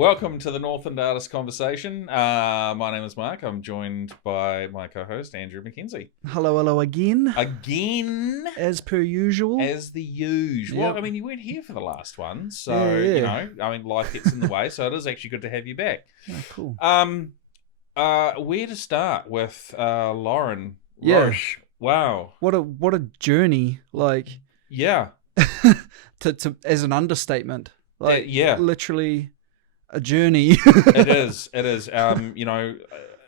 Welcome to the Northland Artist Conversation. My name is Mark. I'm joined by my co-host, Andrew McKenzie. Hello again. Again. As per usual. As the usual. Yep. Well, I mean, you weren't here for the last one, so, you know, I mean, life gets in the way, so it is actually good to have you back. Oh, cool. Where to start with Lauren Roche? Wow. What a journey, like. Yeah. to as an understatement. Like, yeah. Literally a journey. It is. You know,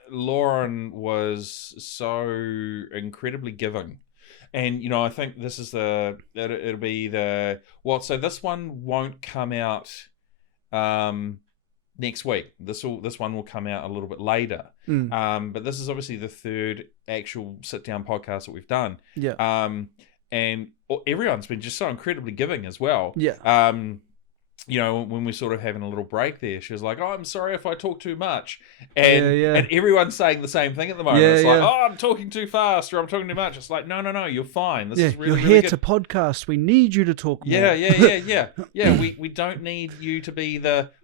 Lauren was so incredibly giving. And, you know, I think this is it'll be so this one won't come out next week. This one will come out a little bit later. But this is obviously the third actual sit-down podcast that we've done. Yeah. And everyone's been just so incredibly giving as well. Yeah. You know, when we're sort of having a little break there, she was like, "Oh, I'm sorry if I talk too much," and everyone's saying the same thing at the moment. It's like, "Oh, I'm talking too fast," or "I'm talking too much." It's like, no, you're fine. This is really, you're really here good. to podcast. We need you to talk more. Yeah. We don't need you to be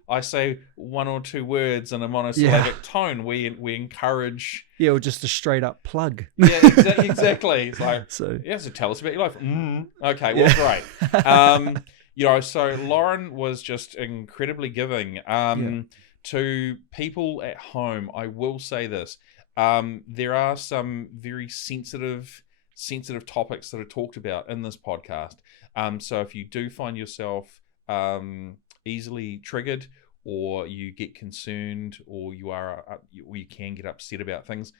I say one or two words in a monosyllabic tone. We encourage. Yeah, or just a straight up plug. Yeah, exactly. It's like, so tell us about your life. Okay, well, great. You know, so Lauren was just incredibly giving. To people at home, I will say this. There are some very sensitive topics that are talked about in this podcast. So if you do find yourself easily triggered, or you get concerned, or you can get upset about things,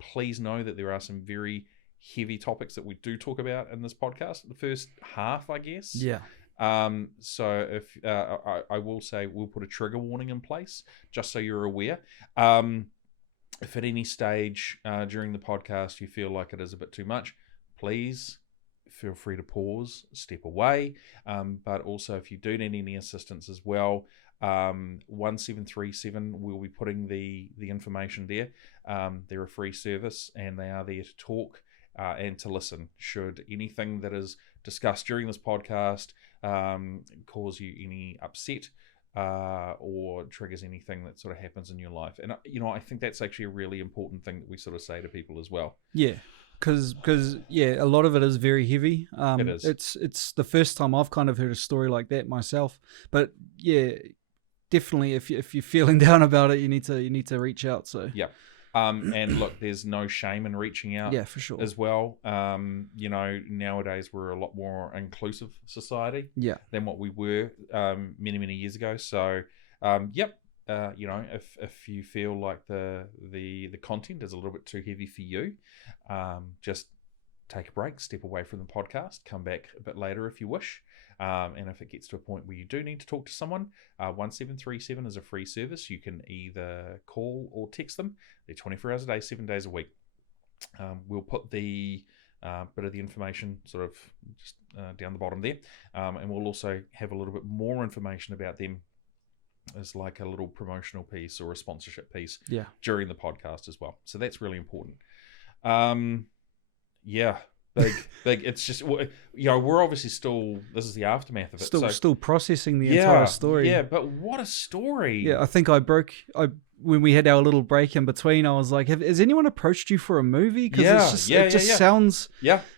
please know that there are some very heavy topics that we do talk about in this podcast. The first half, I guess. Yeah. So if I will say we'll put a trigger warning in place just so you're aware. If at any stage during the podcast you feel like it is a bit too much, please feel free to pause, step away. But also if you do need any assistance as well, 1737 we'll be putting the information there. They're a free service and they are there to talk and to listen should anything that is discussed during this podcast cause you any upset or triggers anything that sort of happens in your life. And you know, I think that's actually a really important thing that we sort of say to people as well. Yeah, because a lot of it is very heavy. It is. It's the first time I've kind of heard a story like that myself. But yeah, definitely if you're feeling down about it, you need to reach out. So yeah. And look, there's no shame in reaching out. Yeah, for sure. As well. You know, nowadays we're a lot more inclusive society. Yeah. Than what we were many years ago. So, you know, if you feel like the content is a little bit too heavy for you, just take a break, step away from the podcast, come back a bit later if you wish. And if it gets to a point where you do need to talk to someone, 1737 is a free service. You can either call or text them. They're 24 hours a day, 7 days a week. We'll put the bit of the information sort of just down the bottom there. And we'll also have a little bit more information about them as like a little promotional piece or a sponsorship piece during the podcast as well. So that's really important. Big. It's just, you know, we're obviously still, this is the aftermath of it. Still processing the entire story. Yeah, but what a story. Yeah, I think when we had our little break in between, I was like, has anyone approached you for a movie? Because it just sounds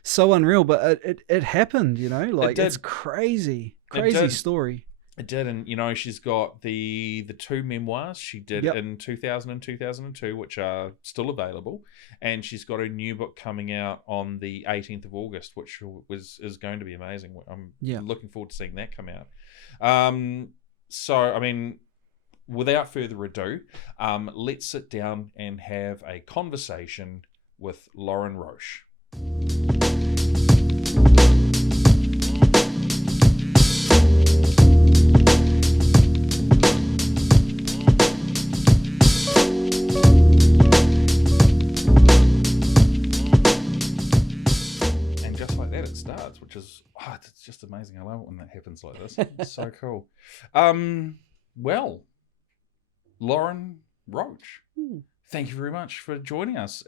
so unreal, but it happened, you know? Like, it's crazy story. It did, and you know, she's got the two memoirs she did in 2000 and 2002, which are still available, and she's got a new book coming out on the 18th of August, which is going to be amazing. I'm looking forward to seeing that come out. So, I mean, without further ado, let's sit down and have a conversation with Lauren Roche. Which is it's just amazing. I love it when that happens like this. It's so cool. Well, Lauren Roche, thank you very much for joining us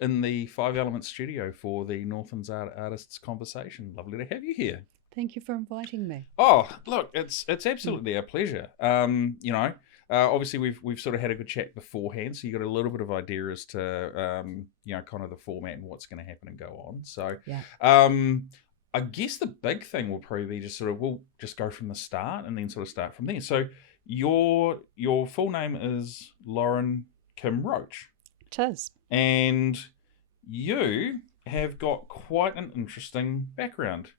in the 5 Elements studio for the Northland's Artists Conversation. Lovely to have you here. Thank you for inviting me. Oh, look, it's absolutely a pleasure. Obviously we've sort of had a good chat beforehand, so you got a little bit of idea as to kind of the format and what's going to happen and go on. So I guess the big thing will probably be just sort of we'll just go from the start and then sort of start from there. So your full name is Lauren Kim Roche. It is. And you have got quite an interesting background.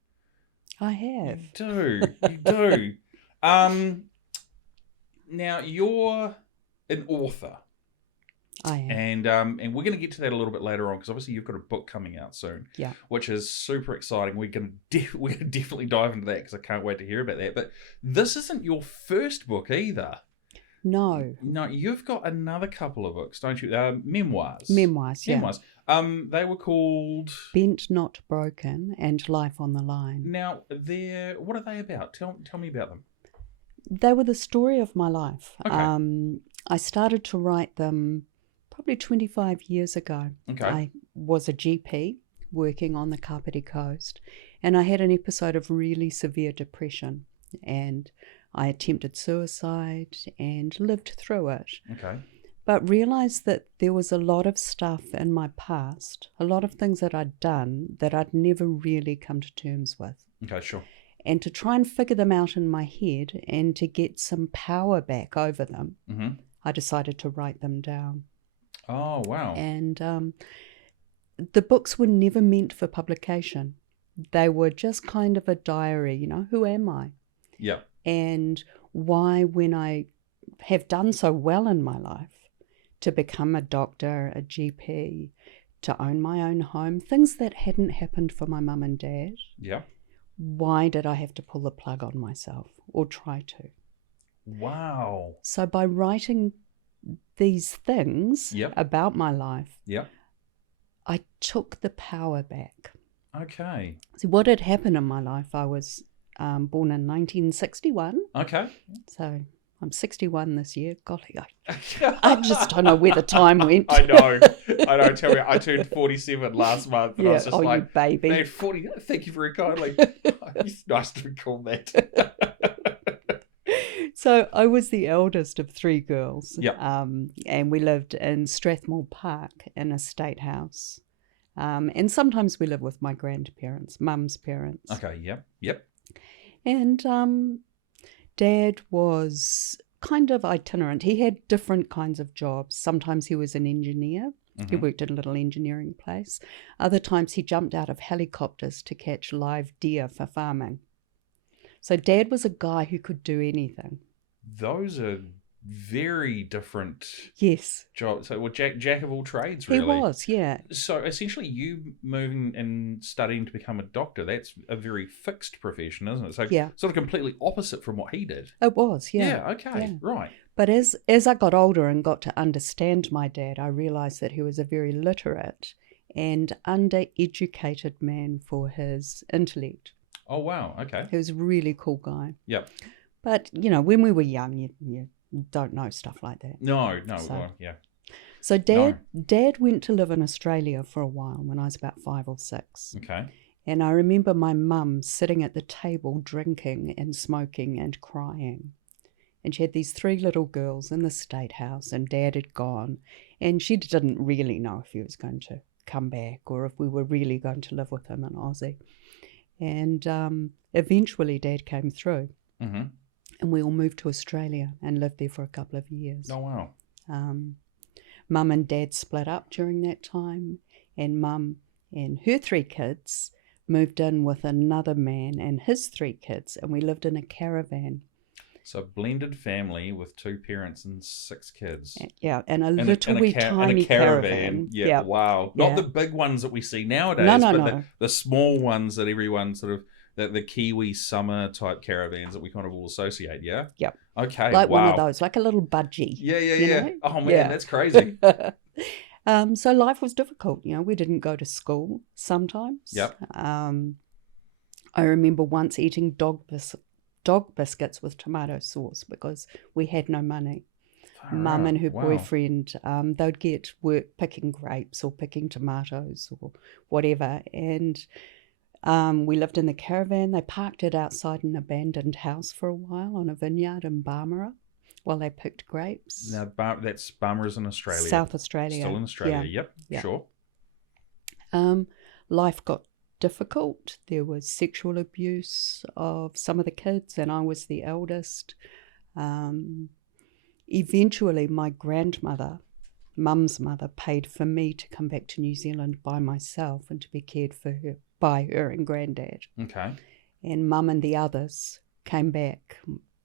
I have. You do. Now you're an author. I am. And we're going to get to that a little bit later on because obviously you've got a book coming out soon. Yeah. Which is super exciting. We're going to definitely dive into that because I can't wait to hear about that. But this isn't your first book either. No. No, you've got another couple of books, don't you? Memoirs. Memoirs, yeah. Memoirs. They were called Bent Not Broken and Life on the Line. Now, what are they about? Tell me about them. They were the story of my life. Okay. I started to write them probably 25 years ago. Okay. I was a GP working on the Kapiti Coast, and I had an episode of really severe depression, and I attempted suicide and lived through it. Okay. But realised that there was a lot of stuff in my past, a lot of things that I'd done that I'd never really come to terms with. Okay, sure. And to try and figure them out in my head and to get some power back over them, I decided to write them down. Oh, wow. And the books were never meant for publication. They were just kind of a diary, who am I? Yeah. And why, when I have done so well in my life, to become a doctor, a GP, to own my own home, things that hadn't happened for my mum and dad. Yeah. Why did I have to pull the plug on myself or try to? Wow. So by writing these things about my life, I took the power back. Okay. So what had happened in my life, I was born in 1961. Okay. So I'm 61 this year. Golly, I just don't know where the time went. I know. Tell me, I turned 47 last month, and I was just you baby. Man, 40. Thank you very kindly. It's nice to recall that. So I was the eldest of 3 girls. Yeah. And we lived in Strathmore Park in a state house. And sometimes we lived with my grandparents, mum's parents. Okay. Yep. And Dad was kind of itinerant. He had different kinds of jobs. Sometimes he was an engineer. He worked at a little engineering place. Other times he jumped out of helicopters to catch live deer for farming. So Dad was a guy who could do anything. Those are very different jobs. So, well, jack of all trades, really. He was, yeah. So, essentially, you moving and studying to become a doctor, that's a very fixed profession, isn't it? So, sort of completely opposite from what he did. It was, yeah. Yeah, okay, right. But as I got older and got to understand my dad, I realised that he was a very literate and undereducated man for his intellect. Oh, wow, okay. He was a really cool guy. Yep. But, when we were young, you don't know stuff like that. No, well, yeah. So Dad went to live in Australia for a while when I was about 5 or 6. Okay. And I remember my mum sitting at the table drinking and smoking and crying. And she had these 3 little girls in the state house, and Dad had gone. And she didn't really know if he was going to come back or if we were really going to live with him in Aussie. And eventually Dad came through. Mm-hmm. And we all moved to Australia and lived there for a couple of years. Oh, wow. Mum and Dad split up during that time, and Mum and her 3 kids moved in with another man and his 3 kids, and we lived in a caravan. So a blended family with 2 parents and 6 kids. Yeah, and a tiny caravan. Yeah, wow. Not the big ones that we see nowadays, but the small ones that everyone sort of, the Kiwi summer type caravans that we kind of all associate, yeah? Yep. Okay, like one of those, like a little budgie. Yeah. Oh, man, that's crazy. So life was difficult, we didn't go to school sometimes. Yep. I remember once eating dog biscuits with tomato sauce because we had no money. Mum and her boyfriend, they'd get work picking grapes or picking tomatoes or whatever. And we lived in the caravan. They parked it outside an abandoned house for a while on a vineyard in Barmera while they picked grapes. Now, that's Barmera's in Australia. South Australia. Still in Australia, yep. Sure. Life got difficult. There was sexual abuse of some of the kids, and I was the eldest. Eventually, my grandmother, Mum's mother, paid for me to come back to New Zealand by myself and to be cared for by her and Granddad. Okay. And Mum and the others came back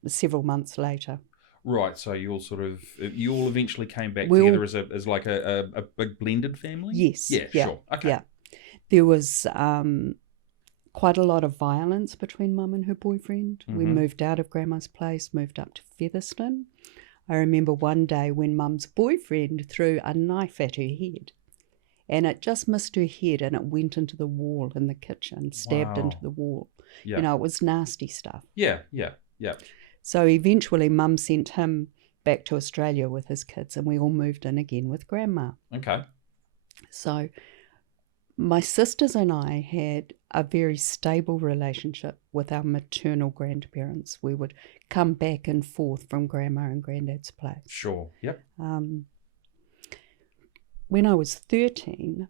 several months later. Right, so you all eventually came back together as like a big blended family? Yes. Yeah, sure. Okay. Yeah. There was quite a lot of violence between Mum and her boyfriend. We moved out of Grandma's place, moved up to Featherston. I remember one day when Mum's boyfriend threw a knife at her head, and it just missed her head and it went into the wall in the kitchen, stabbed into the wall. Yeah. You know, it was nasty stuff. Yeah. So eventually Mum sent him back to Australia with his kids, and we all moved in again with Grandma. Okay. So my sisters and I had a very stable relationship with our maternal grandparents. We would come back and forth from Grandma and Granddad's place. Sure, yep. When I was 13,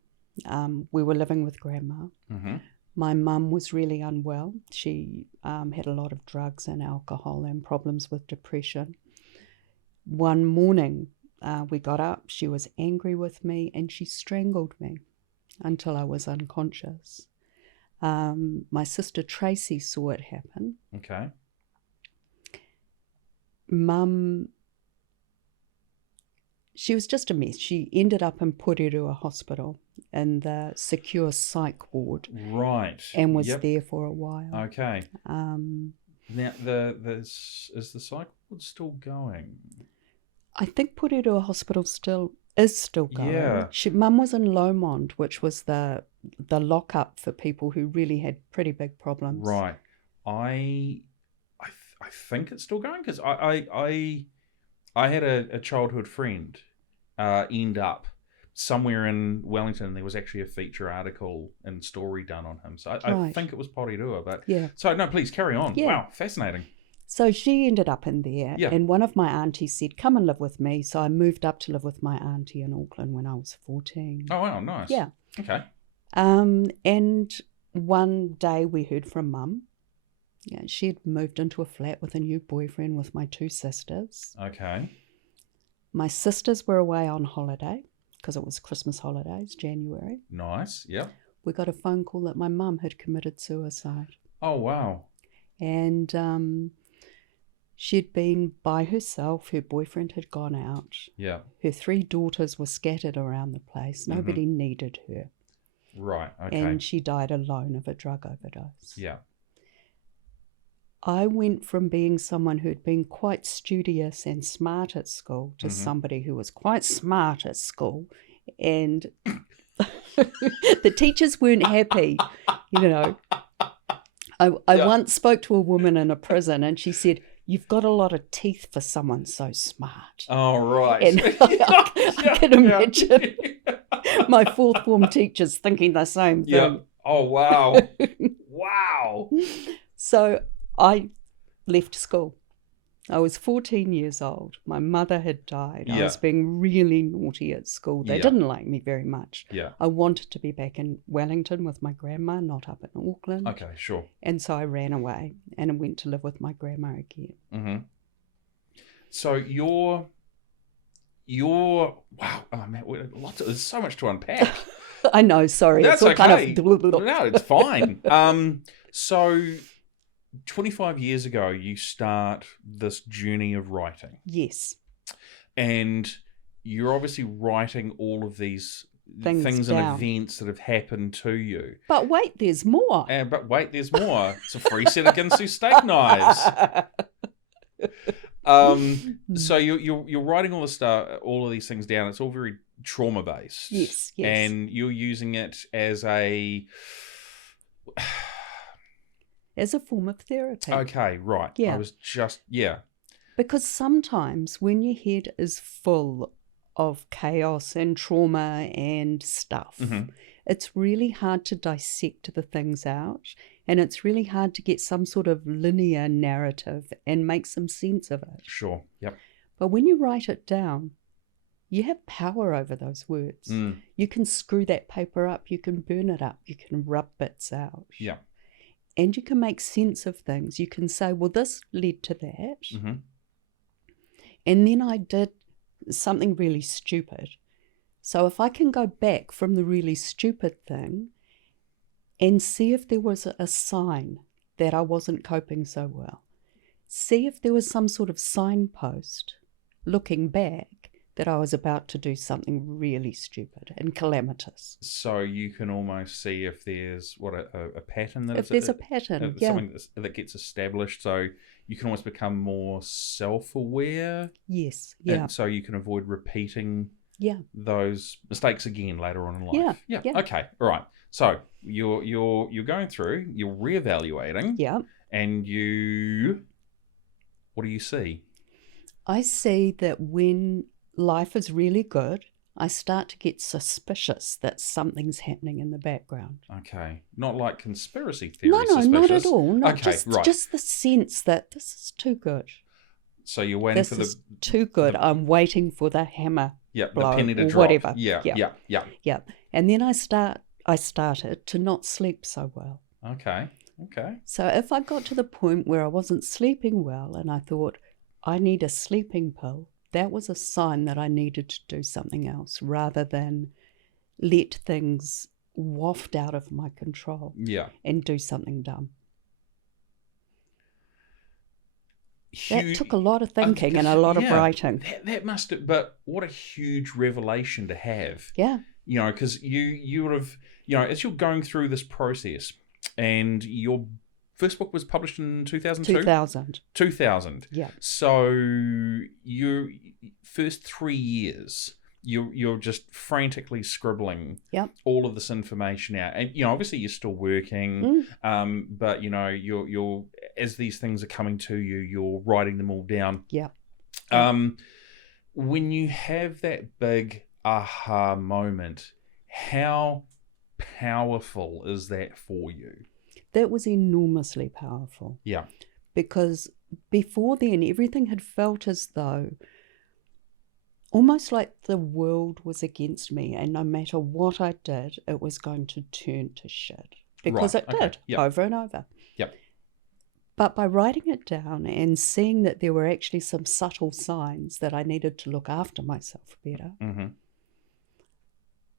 we were living with Grandma. Mm-hmm. My mum was really unwell. She had a lot of drugs and alcohol and problems with depression. One morning, we got up, she was angry with me, and she strangled me until I was unconscious. My sister Tracy saw it happen. Okay. Mum, she was just a mess. She ended up in Porirua Hospital in the secure psych ward. Right. And was there for a while. Okay. Now, is the psych ward still going? I think Porirua Hospital is still going. Yeah. Mum was in Lomond, which was the lockup for people who really had pretty big problems. Right. I think it's still going because I had a childhood friend end up somewhere in Wellington. There was actually a feature article and story done on him. So I think it was Porirua. But yeah. So no, please carry on. Yeah. Wow, fascinating. So she ended up in there, yeah. And one of my aunties said, "Come and live with me." So I moved up to live with my auntie in Auckland when I was 14. Oh wow, nice. Yeah. Okay. And one day we heard from Mum. Yeah, she had moved into a flat with a new boyfriend with my two sisters. Okay. My sisters were away on holiday because it was Christmas holidays, January. Nice, yeah. We got a phone call that my mum had committed suicide. Oh, wow. And she'd been by herself. Her boyfriend had gone out. Yeah. Her 3 daughters were scattered around the place. Nobody needed her. Right, okay. And she died alone of a drug overdose. Yeah. I went from being someone who'd been quite studious and smart at school to somebody who was quite smart at school, and the teachers weren't happy, you know. I once spoke to a woman in a prison, and she said, "You've got a lot of teeth for someone so smart." Oh, right. And I can imagine my 4th form teachers thinking the same thing. Yeah. Oh, wow. Wow. So I left school. I was 14 years old. My mother had died. Yeah. I was being really naughty at school. They didn't like me very much. Yeah. I wanted to be back in Wellington with my grandma, not up in Auckland. Okay, sure. And so I ran away and I went to live with my grandma again. Mm-hmm. So you're wow. Oh man, there's so much to unpack. I know. Sorry, that's it's all okay. kind of. No, it's fine. So 25 years ago, you start this journey of writing. Yes. And you're obviously writing all of these things and events that have happened to you. But wait, there's more. There's more. It's a free set of Ginsu steak knives. So you're writing all this stuff, all of these things down. It's all very trauma based. Yes. And you're using it as a form of therapy. Okay, right. Yeah. I was just Because sometimes when your head is full of chaos and trauma and stuff, it's really hard to dissect the things out, and it's really hard to get some sort of linear narrative and make some sense of it. Sure, yep. But when you write it down, you have power over those words. You can screw that paper up, you can burn it up, you can rub bits out. Yeah. And you can make sense of things. You can say, well, this led to that. And then I did something really stupid. So if I can go back from the really stupid thing and see if there was a sign that I wasn't coping so well, see if there was some sort of signpost looking back that I was about to do something really stupid and calamitous. So you can almost see if there's a pattern if there's a pattern, something that gets established. So you can almost become more self-aware. Yes, yeah. And so you can avoid repeating those mistakes again later on in life. Yeah. Okay, all right. So you're going through, you're reevaluating. Yeah. And what do you see? I see that when life is really good, I start to get suspicious that something's happening in the background. Okay. Not like conspiracy theory No, not at all. No, okay, just the sense that this is too good. So you're waiting for this is too good. I'm waiting for the hammer blow, the penny to or drop. Whatever. Yeah. And then I started to not sleep so well. Okay. So if I got to the point where I wasn't sleeping well and I thought, I need a sleeping pill, that was a sign that I needed to do something else rather than let things waft out of my control and do something dumb. That took a lot of thinking and a lot of writing. That must have, but what a huge revelation to have. Yeah. You know, because you would have, as you're going through this process, and your first book was published in 2002? 2000. Yeah. So your first 3 years, you're just frantically scribbling all of this information out. And, obviously you're still working, but, you're as these things are coming to you, you're writing them all down. Yeah. When you have that big aha moment, how powerful is that for you? That was enormously powerful. Yeah. Because before then, everything had felt as though almost like the world was against me, and no matter what I did, it was going to turn to shit. Because it did, over and over. Yep. But by writing it down and seeing that there were actually some subtle signs that I needed to look after myself better,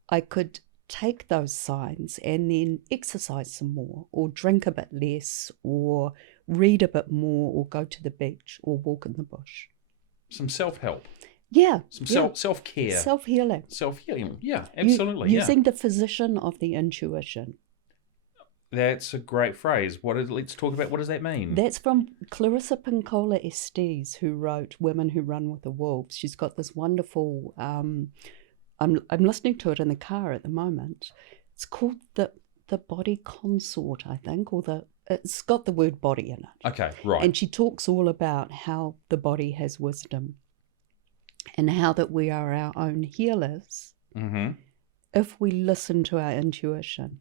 I could take those signs and then exercise some more, or drink a bit less, or read a bit more, or go to the beach, or walk in the bush. Some self-help. Yeah. Some self-care. Self-healing. Self-healing. Yeah, absolutely. Using the physician of the intuition. That's a great phrase. Let's talk about, what does that mean? That's from Clarissa Pinkola Estes, who wrote Women Who Run with the Wolves. She's got this wonderful... I'm listening to it in the car at the moment. It's called the Body Consort, I think, it's got the word body in it. Okay, right. And she talks all about how the body has wisdom, and how that we are our own healers if we listen to our intuition.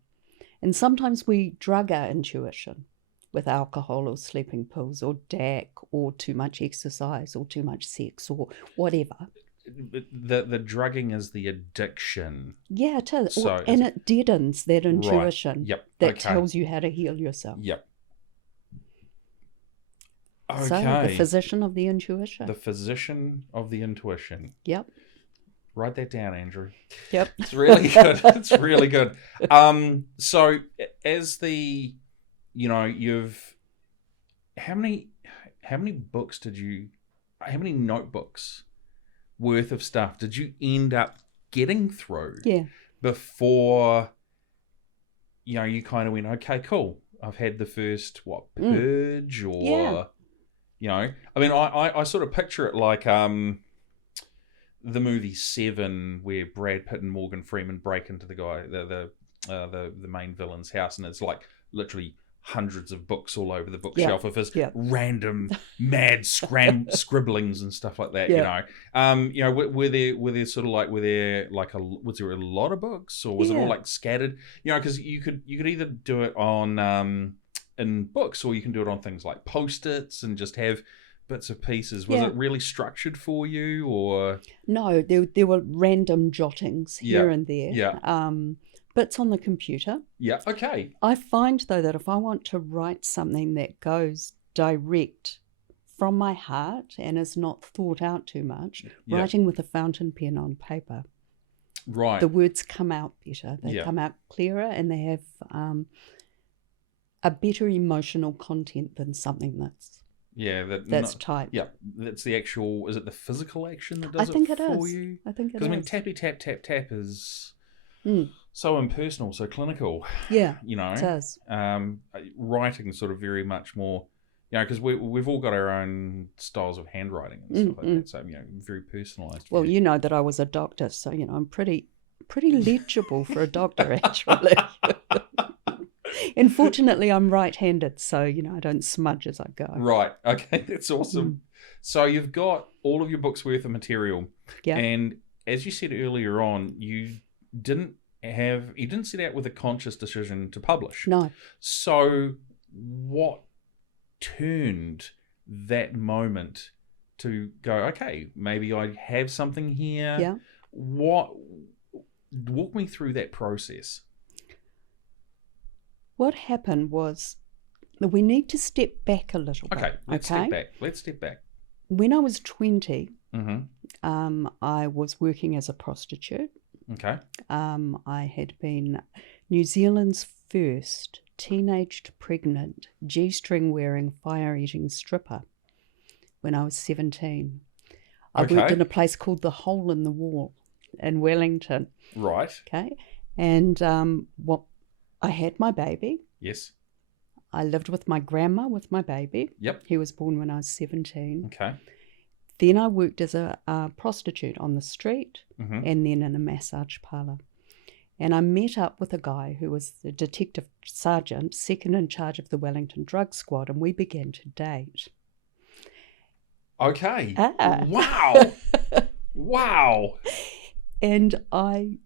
And sometimes we drug our intuition with alcohol or sleeping pills or DAC or too much exercise or too much sex or whatever. The drugging is the addiction. Yeah, it is. And it deadens that intuition that tells you how to heal yourself. Yep. Okay. So, the physician of the intuition. The physician of the intuition. Yep. Write that down, Andrew. Yep. It's really good. It's really good. So, as the, you've, how many books how many notebooks worth of stuff did you end up getting through before you kind of went, okay, cool, I've had the first purge or I mean, I sort of picture it like the movie Seven, where Brad Pitt and Morgan Freeman break into the main villain's house, and it's like literally hundreds of books all over the bookshelf of his random mad scribblings and stuff like that. Were there sort of like was there a lot of books, or was it all like scattered? Because you could either do it on in books, or you can do it on things like Post-its and just have bits of pieces. Was it really structured for you, or no? There were random jottings here and there. Bits on the computer. Yeah, okay. I find, though, that if I want to write something that goes direct from my heart and is not thought out too much, writing with a fountain pen on paper, right, the words come out better. They come out clearer, and they have a better emotional content than something that's typed. Yeah, that's the actual. Is it the physical action that does it for you? I think it is. Because tappy tap tap tap is so impersonal, so clinical. Yeah, it is. Writing sort of very much more, because we've all got our own styles of handwriting and stuff like that. So very personalised. Well, you know that I was a doctor, so I'm pretty legible for a doctor actually. And fortunately, I'm right-handed, so I don't smudge as I go. Right. Okay, that's awesome. So you've got all of your books worth of material. Yeah. And as you said earlier on, you didn't set out with a conscious decision to publish. No. So what turned that moment to go, okay, maybe I have something here? Yeah. Walk me through that process. What happened was that we need to step back a little bit. Okay, let's step back. When I was 20, I was working as a prostitute. Okay. I had been New Zealand's first teenaged pregnant G-string wearing fire eating stripper when I was 17. I worked in a place called the Hole in the Wall in Wellington. Right. Okay. And I had my baby. Yes. I lived with my grandma with my baby. Yep. He was born when I was 17. Okay. Then I worked as a prostitute on the street and then in a massage parlour. And I met up with a guy who was the detective sergeant, second in charge of the Wellington drug squad, and we began to date. Okay. Wow. Wow. And I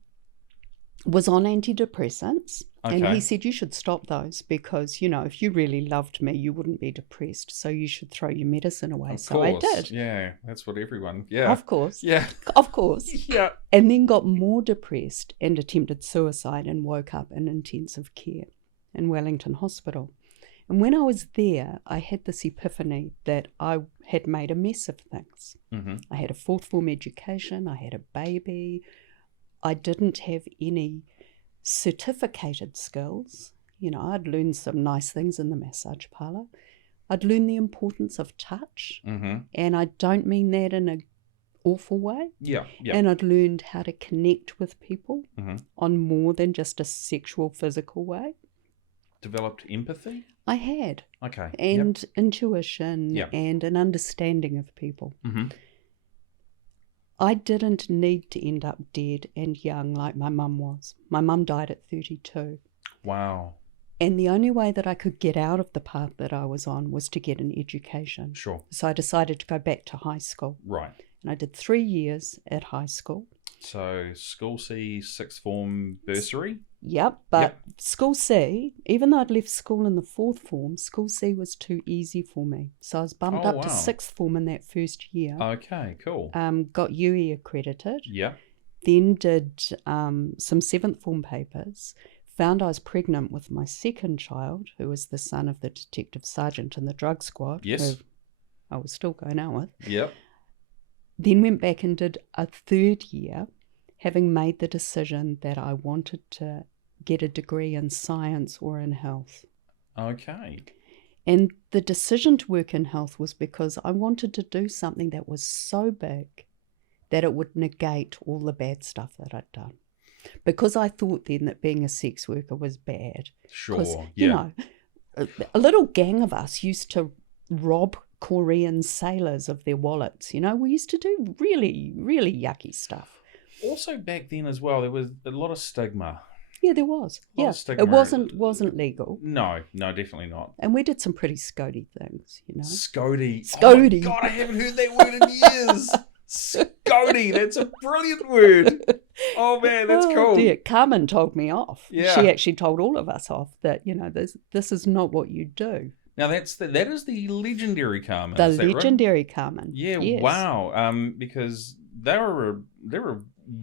was on antidepressants. Okay. And he said, you should stop those because, if you really loved me, you wouldn't be depressed. So you should throw your medicine away. So I did. Yeah, that's what everyone, yeah. Of course. Yeah. Of course. Yeah. And then got more depressed and attempted suicide and woke up in intensive care in Wellington Hospital. And when I was there, I had this epiphany that I had made a mess of things. I had a fourth form education. I had a baby. I didn't have any certificated skills. I'd learned some nice things in the massage parlour. I'd learned the importance of touch, and I don't mean that in an awful way. Yeah. And I'd learned how to connect with people on more than just a sexual, physical way. Developed empathy? I had. Okay. And intuition and an understanding of people. I didn't need to end up dead and young like my mum was. My mum died at 32. Wow. And the only way that I could get out of the path that I was on was to get an education. Sure. So I decided to go back to high school. Right. And I did 3 years at high school. So School C, sixth form bursary? Yep, but School C, even though I'd left school in the fourth form, School C was too easy for me. So I was bumped up to sixth form in that first year. Okay, cool. Got UE accredited. Yeah. Then did some seventh form papers. Found I was pregnant with my second child, who was the son of the detective sergeant in the drug squad. Yes. Who I was still going out with. Yep. Then went back and did a third year, having made the decision that I wanted to get a degree in science or in health. Okay. And the decision to work in health was because I wanted to do something that was so big that it would negate all the bad stuff that I'd done. Because I thought then that being a sex worker was bad. Sure, because, a little gang of us used to rob Korean sailors of their wallets. We used to do really, really yucky stuff. Also back then as well, there was a lot of stigma Yeah, there was. Yeah, it wasn't legal. No, definitely not. And we did some pretty Scody things, you know. Scody. Scody. Oh my God, I haven't heard that word in years. Scody, that's a brilliant word. Oh man, that's cool. Dear. Carmen told me off. Yeah. She actually told all of us off that, you know, this is not what you do. Now that is the legendary Carmen. The legendary right? Carmen. Yeah, yes. Wow. Because they were a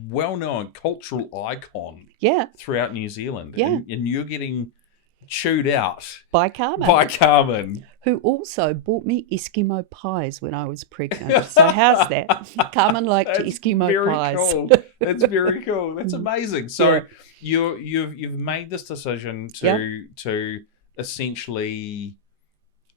well-known cultural icon. Yeah. Throughout New Zealand. Yeah. And you're getting chewed out by Carmen. Who also bought me Eskimo pies when I was pregnant. So how's that? Carmen liked Eskimo pies. Cool. That's very cool. That's amazing. So you've made this decision to essentially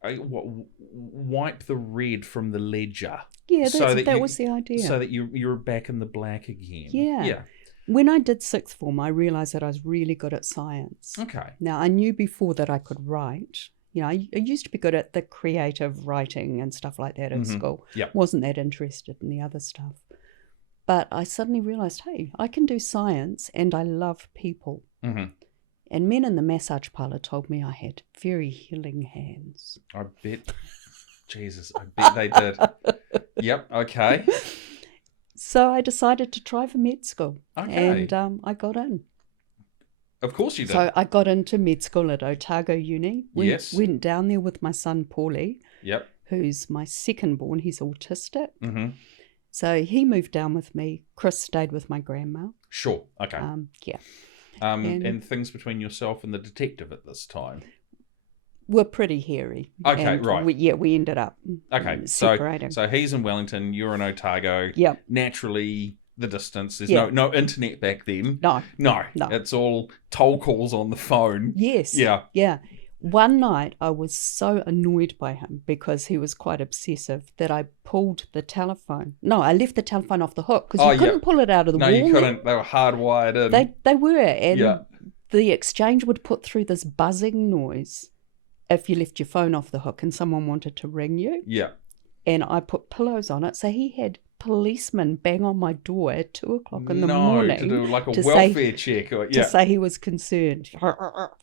wipe the red from the ledger. Yeah, that was the idea. So that you're back in the black again. Yeah. When I did sixth form, I realised that I was really good at science. Okay. Now, I knew before that I could write. You know, I used to be good at the creative writing and stuff like that at school. Yep. Wasn't that interested in the other stuff. But I suddenly realised, hey, I can do science and I love people. Mm-hmm. And men in the massage parlour told me I had very healing hands. I bet. Jesus, I bet they did. Yep, okay. So I decided to try for med school. Okay. And I got in. Of course you did. So I got into med school at Otago Uni. Went down there with my son, Paulie. Yep. Who's my second born. He's autistic. Mm-hmm. So he moved down with me. Chris stayed with my grandma. Sure. Okay. Yeah. And things between yourself and the detective at this time were pretty hairy. Okay, and right. We ended up separating. So he's in Wellington, you're in Otago. Yep. Naturally, the distance. There's no internet back then. No. It's all toll calls on the phone. Yes. Yeah. One night I was so annoyed by him because he was quite obsessive that I pulled the telephone. No, I left the telephone off the hook because you couldn't pull it out of the wall. No, you couldn't. They were hardwired in. They were. And the exchange would put through this buzzing noise if you left your phone off the hook and someone wanted to ring you. Yeah. And I put pillows on it. So he had policemen bang on my door at 2:00 in the morning. To do like a welfare check. To say he was concerned.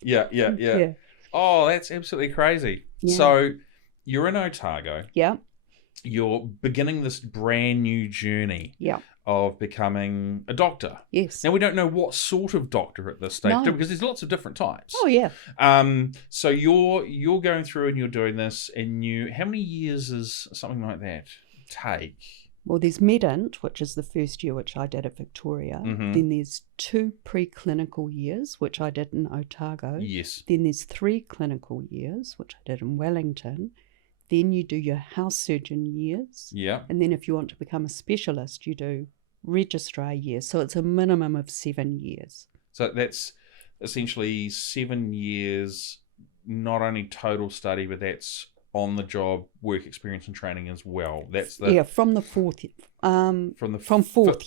Yeah. Oh, that's absolutely crazy. Yeah. So you're in Otago. Yeah. You're beginning this brand new journey of becoming a doctor. Yes. Now, we don't know what sort of doctor at this stage because there's lots of different types. Oh, yeah. So you're going through and you're doing this, and how many years does something like that take? Well, there's Medint, which is the first year, which I did at Victoria. Mm-hmm. Then there's 2 preclinical years, which I did in Otago. Yes. Then there's 3 clinical years, which I did in Wellington. Then you do your house surgeon years. Yeah. And then if you want to become a specialist, you do registrar years. So it's a minimum of 7 years. So that's essentially 7 years, not only total study, but that's on-the-job work experience and training as well. That's from the fourth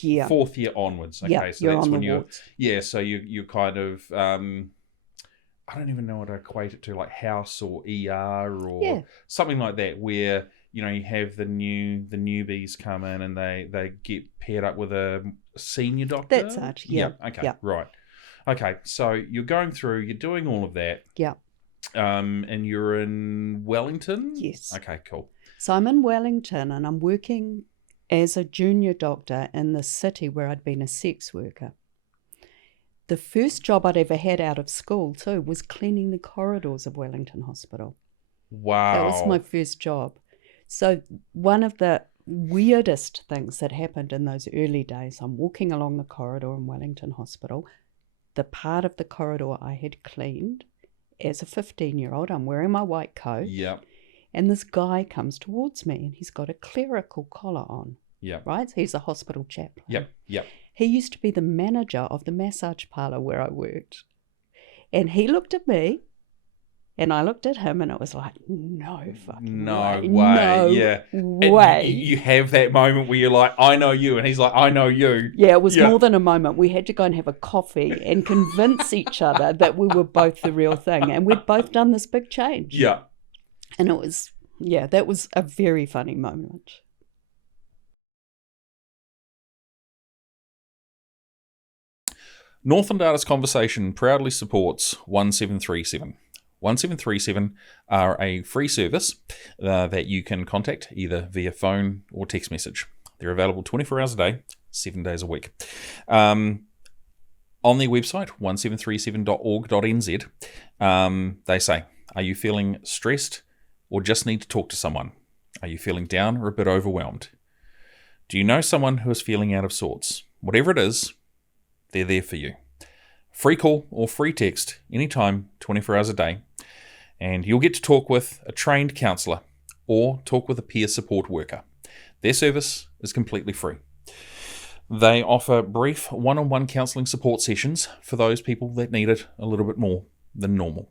year. Fourth year onwards. Okay, so you're that's on when the you're wards. So you're kind of I don't even know what to equate it to, like house or ER or something like that, where you have the newbies come in and they get paired up with a senior doctor. That's it. Yeah. Okay. Yeah. Right. Okay. So you're going through. You're doing all of that. Yeah. And you're in Wellington? Yes. Okay, cool. So I'm in Wellington and I'm working as a junior doctor in the city where I'd been a sex worker. The first job I'd ever had out of school, too, was cleaning the corridors of Wellington Hospital. Wow. That was my first job. So one of the weirdest things that happened in those early days, I'm walking along the corridor in Wellington Hospital. The part of the corridor I had cleaned, as a 15-year-old, I'm wearing my white coat. Yep. And this guy comes towards me and he's got a clerical collar on. Yep. Right? So he's a hospital chaplain. Yep. He used to be the manager of the massage parlour where I worked. And he looked at me and I looked at him and it was like, no fucking way. No way. You have that moment where you're like, I know you. And he's like, I know you. Yeah, it was more than a moment. We had to go and have a coffee and convince each other that we were both the real thing. And we'd both done this big change. Yeah. And it was, that was a very funny moment. Northland Artist Conversation proudly supports 1737. 1737 are a free service that you can contact either via phone or text message. They're available 24 hours a day, 7 days a week. On their website, 1737.org.nz, they say, are you feeling stressed or just need to talk to someone? Are you feeling down or a bit overwhelmed? Do you know someone who is feeling out of sorts? Whatever it is, they're there for you. Free call or free text, anytime, 24 hours a day. And you'll get to talk with a trained counsellor or talk with a peer support worker. Their service is completely free. They offer brief one-on-one counselling support sessions for those people that need it a little bit more than normal.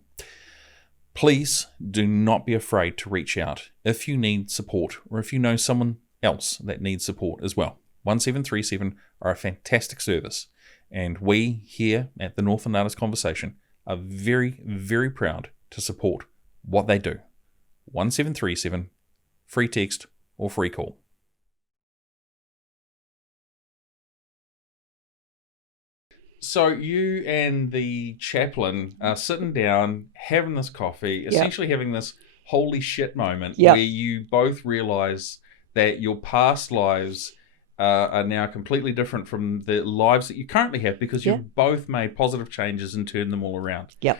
Please do not be afraid to reach out if you need support or if you know someone else that needs support as well. 1737 are a fantastic service, and we here at the Northland Artist Conversation are very, very proud to support what they do. 1737, free text or free call. So you and the chaplain are sitting down, having this coffee, essentially having this holy shit moment where you both realise that your past lives are now completely different from the lives that you currently have because you've both made positive changes and turned them all around. Yep.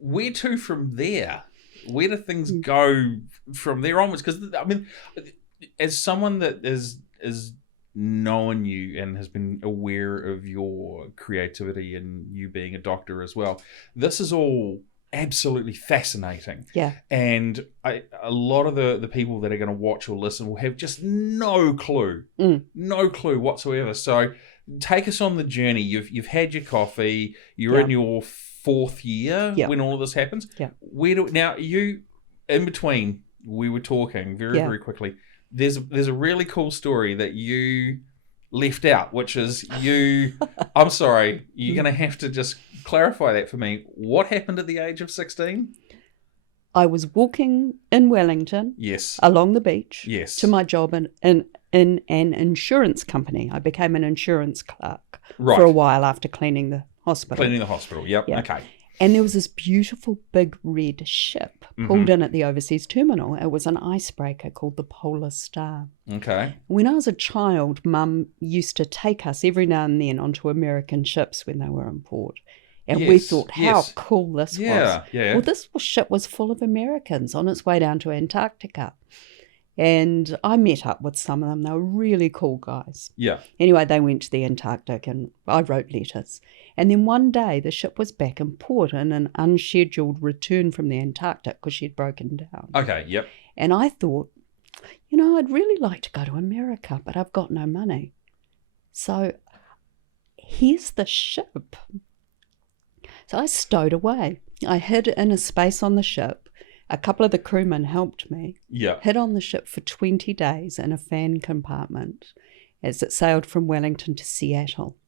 Where to from there? Where do things go from there onwards? Because, I mean, as someone that is known you and has been aware of your creativity and you being a doctor as well, this is all absolutely fascinating. Yeah. And a lot of the people that are going to watch or listen will have just no clue whatsoever. So take us on the journey. You've had your coffee. You're in your 4th year when all of this happens. Yeah. Now you, in between, we were talking very quickly. There's a really cool story that you left out, which is you. I'm sorry, you're going to have to just clarify that for me. What happened at the age of 16? I was walking in Wellington, along the beach, to my job in an insurance company. I became an insurance clerk for a while after cleaning the hospital. Yep. Okay. And there was this beautiful big red ship pulled in at the overseas terminal. It was an icebreaker called the Polar Star. Okay. When I was a child, Mum used to take us every now and then onto American ships when they were in port. And we thought how cool this was. Yeah. Well, this ship was full of Americans on its way down to Antarctica. And I met up with some of them. They were really cool guys. Yeah. Anyway, they went to the Antarctic and I wrote letters. And then one day the ship was back in port in an unscheduled return from the Antarctic because she'd broken down. Okay, yep. And I thought, I'd really like to go to America, but I've got no money. So here's the ship. So I stowed away. I hid in a space on the ship. A couple of the crewmen helped me. Yeah. Hid on the ship for 20 days in a fan compartment as it sailed from Wellington to Seattle.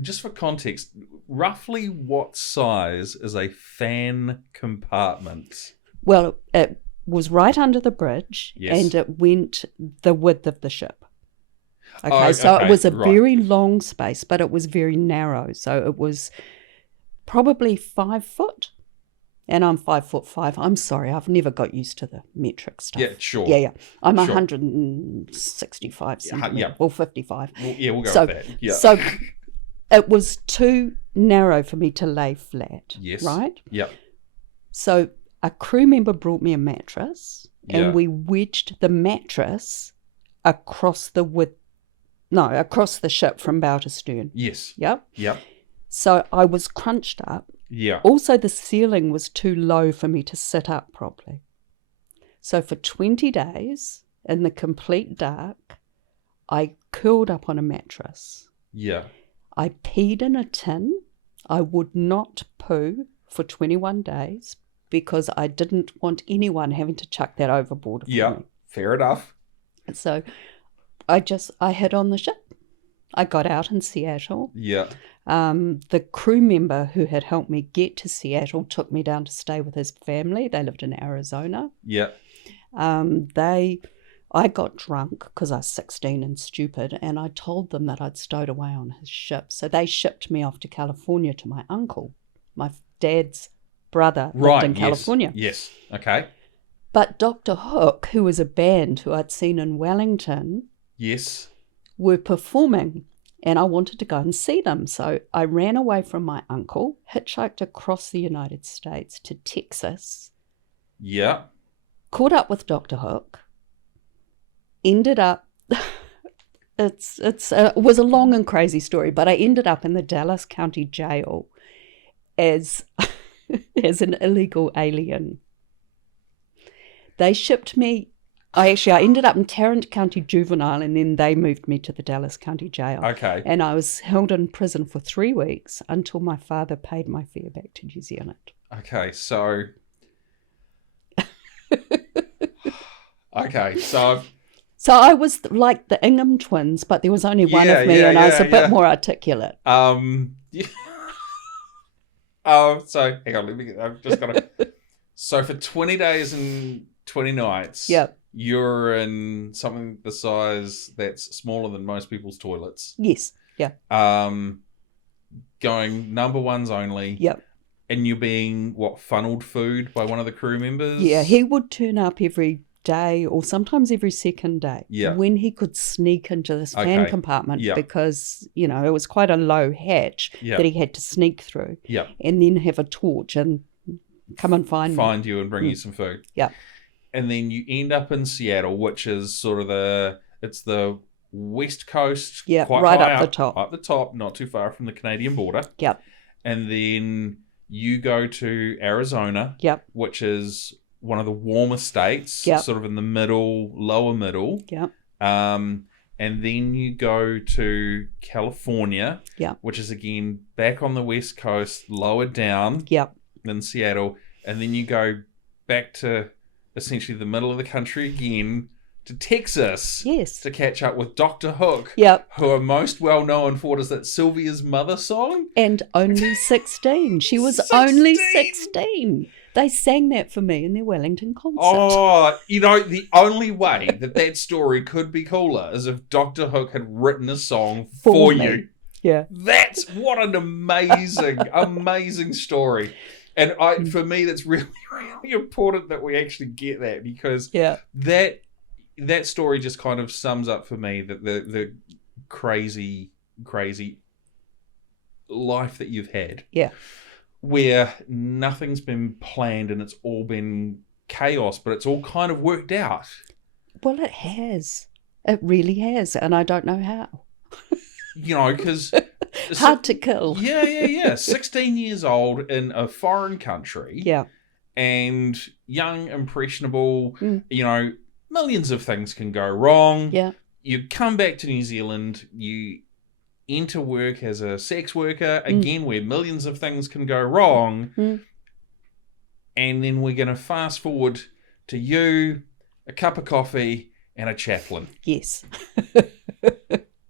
Just for context, roughly what size is a fan compartment? Well, it was right under the bridge and it went the width of the ship. Okay, it was a very long space, but it was very narrow. So it was probably 5 foot. And I'm 5'5". I'm sorry, I've never got used to the metric stuff. Yeah, sure. Yeah. I'm 165 centimeters, or 55. We'll go with that. Yeah. So it was too narrow for me to lay flat. Yes. Right? Yeah. So a crew member brought me a mattress, and we wedged the mattress across the ship from bow to stern. Yes. Yep. Yep. So I was crunched up. Yeah. Also, the ceiling was too low for me to sit up properly. So for 20 days, in the complete dark, I curled up on a mattress. Yeah. I peed in a tin. I would not poo for 21 days because I didn't want anyone having to chuck that overboard for me. Fair enough. So I hid on the ship. I got out in Seattle. Yeah. The crew member who had helped me get to Seattle took me down to stay with his family. They lived in Arizona. Yeah. I got drunk because I was 16 and stupid, and I told them that I'd stowed away on his ship. So they shipped me off to California to my uncle. My dad's brother lived in California. Yes. Okay. But Dr. Hook, who was a band who I'd seen in Wellington, yes, were performing, and I wanted to go and see them. So I ran away from my uncle, hitchhiked across the United States to Texas. Yeah. Caught up with Dr. Hook. Ended up, it was a long and crazy story, but I ended up in the Dallas County Jail as an illegal alien. They shipped me. I ended up in Tarrant County Juvenile, and then they moved me to the Dallas County Jail. Okay. And I was held in prison for 3 weeks until my father paid my fare back to New Zealand. Okay, so. So I was like the Ingham twins, but there was only one of me, and I was a bit more articulate. Yeah. Oh, so hang on, I've just got to. So for 20 days and 20 nights, yep, you're in something the size that's smaller than most people's toilets. Yes, yeah. Going number ones only. Yep. And you're being funneled food by one of the crew members? Yeah, he would turn up every day or sometimes every second day when he could sneak into this fan compartment because, it was quite a low hatch that he had to sneak through and then have a torch and come and find you and bring you some food. Yeah. And then you end up in Seattle, which is sort of the west coast. Yeah, quite right high up the top. Up the top, not too far from the Canadian border. Yep. And then you go to Arizona, which is one of the warmer states, sort of in the middle, lower middle. Yep. And then you go to California, which is again back on the west coast, lower down than Seattle. And then you go back to essentially the middle of the country again to Texas to catch up with Dr. Hook, who are most well known for, what is that, Sylvia's Mother song? And only 16. She was only 16. They sang that for me in their Wellington concert. Oh, the only way that story could be cooler is if Dr. Hook had written a song for you. Yeah. That's what an amazing, amazing story. And for me, that's really, really important that we actually get that, because that story just kind of sums up for me that the crazy, crazy life that you've had. Yeah. Where nothing's been planned and it's all been chaos, but it's all kind of worked out. Well, it has. It really has. And I don't know how. Because... hard to kill. Yeah. 16 years old in a foreign country. Yeah. And young, impressionable, millions of things can go wrong. Yeah. You come back to New Zealand, you enter work as a sex worker, again, where millions of things can go wrong. And then we're going to fast forward to you, a cup of coffee, and a chaplain. Yes.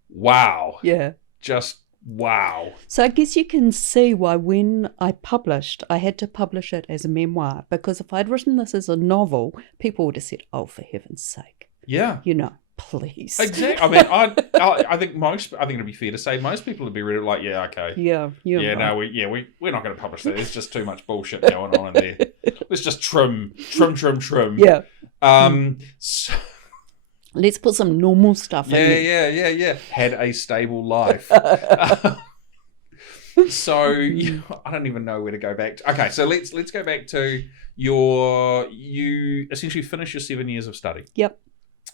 Wow. Yeah. Just wow. So I guess you can see why when I published, I had to publish it as a memoir, because if I'd written this as a novel, people would have said, oh, for heaven's sake. Yeah. Please. Exactly. I mean, I think it'd be fair to say most people would be really like, yeah, okay. Yeah. Yeah, right. No, we're not going to publish that. There's just too much bullshit going on in there. Let's just trim. Yeah. So, let's put some normal stuff in there. Yeah. Had a stable life. So I don't even know where to go back to. Okay, so let's go back to you essentially finish your 7 years of study. Yep.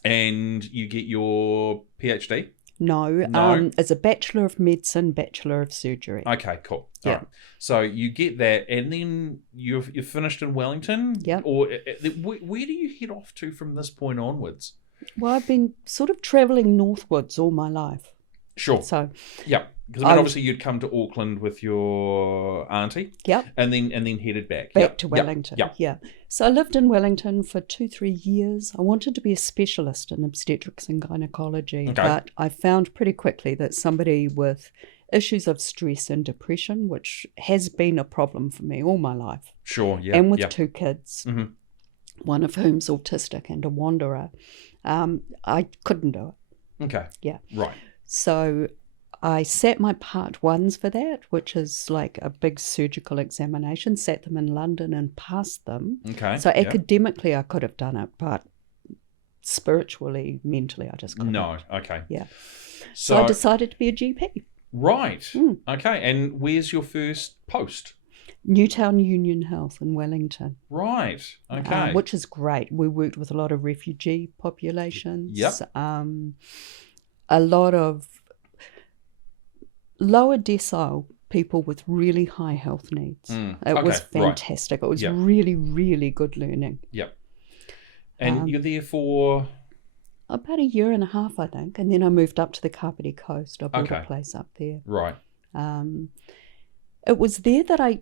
And you get your PhD? No. It's a Bachelor of Medicine, Bachelor of Surgery. Okay, cool. Yeah. All right. So you get that, and then you're finished in Wellington? Yep. Or where do you head off to from this point onwards? Well, I've been sort of travelling northwards all my life. Sure. So, yeah, because obviously you'd come to Auckland with your auntie. Yep. And then headed back to Wellington. Yep. Yeah. So I lived in Wellington for 2-3 years. I wanted to be a specialist in obstetrics and gynecology, but I found pretty quickly that somebody with issues of stress and depression, which has been a problem for me all my life. Sure. Yeah. And with 2 kids, one of whom's autistic and a wanderer. I couldn't do it. Okay. Yeah. Right. So I sat my part ones for that, which is like a big surgical examination, sat them in London and passed them. Okay. So academically I could have done it, but spiritually, mentally, I just couldn't. No. Okay. Yeah. So I decided to be a GP. Right. Okay. And where's your first post? Newtown Union Health in Wellington. Right. Okay. Which is great. We worked with a lot of refugee populations. Yep. A lot of lower decile people with really high health needs. It was fantastic. Right. It was really, really good learning. Yep. And you're there for? About a year and a half, I think. And then I moved up to the Kapiti Coast. I bought a place up there. Right. It was there that I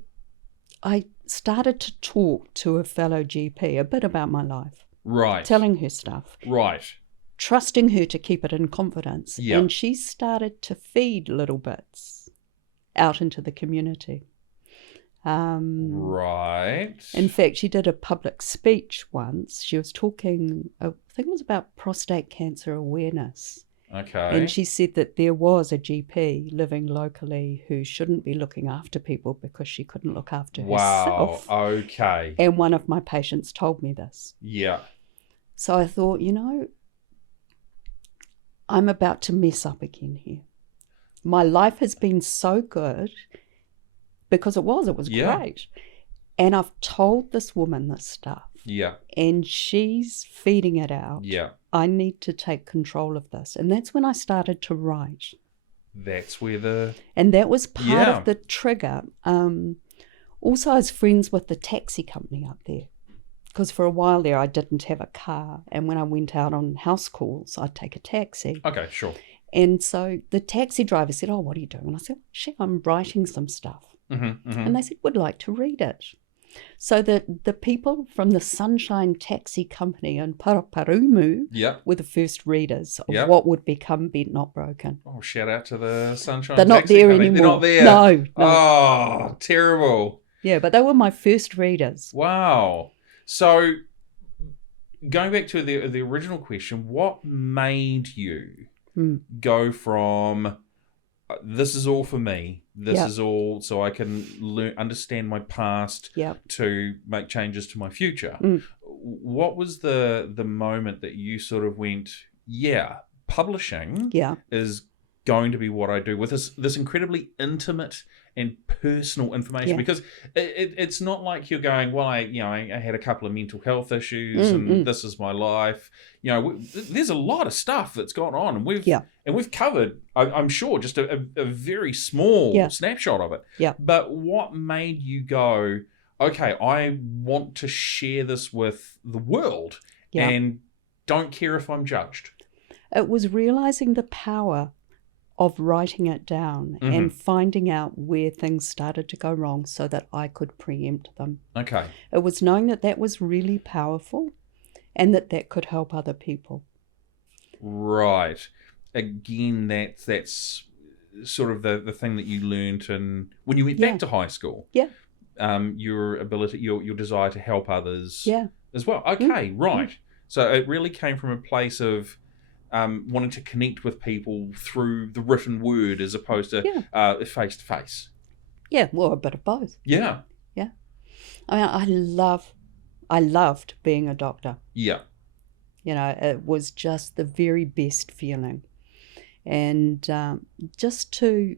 started to talk to a fellow GP a bit about my life. Right. Telling her stuff. Right. Trusting her to keep it in confidence. Yep. And she started to feed little bits out into the community. Right. In fact, she did a public speech once. She was talking, I think it was about prostate cancer awareness. Okay. And she said that there was a GP living locally who shouldn't be looking after people because she couldn't look after herself. Wow. Okay. And one of my patients told me this. Yeah. So I thought, I'm about to mess up again here. My life has been so good because it was great. And I've told this woman this stuff. Yeah. And she's feeding it out. Yeah. I need to take control of this. And that's when I started to write. That's where And that was part of the trigger. Also, I was friends with the taxi company up there. Because for a while there, I didn't have a car. And when I went out on house calls, I'd take a taxi. Okay, sure. And so the taxi driver said, what are you doing? And I said, I'm writing some stuff. And they said, would like to read it. So the people from the Sunshine Taxi Company in Paraparumu were the first readers of what would become Bent Not Broken. Oh, shout out to the Sunshine They're not Taxi there Company. anymore. They're not there. No. Oh, terrible. Yeah, but they were my first readers. Wow. So going back to the original question, what made you go from this is all for me, this is all so I can understand my past to make changes to my future? What was the moment that you sort of went, publishing is going to be what I do with this incredibly intimate and personal information? Because it's not like you're going, well, I had a couple of mental health issues and this is my life. There's a lot of stuff that's gone on, and we've covered, I'm sure, just a very small snapshot of it. Yeah. But what made you go, okay, I want to share this with the world and don't care if I'm judged? It was realizing the power of writing it down and finding out where things started to go wrong so that I could preempt them. Okay. It was knowing that was really powerful and that could help other people. Right. Again, that's sort of the thing that you learned when you went back to high school. Yeah. Your ability, your desire to help others as well. Okay, right. So it really came from a place of wanting to connect with people through the written word as opposed to face to face. Yeah, well, a bit of both. Yeah. Yeah. I mean, I loved being a doctor. Yeah. It was just the very best feeling. And just to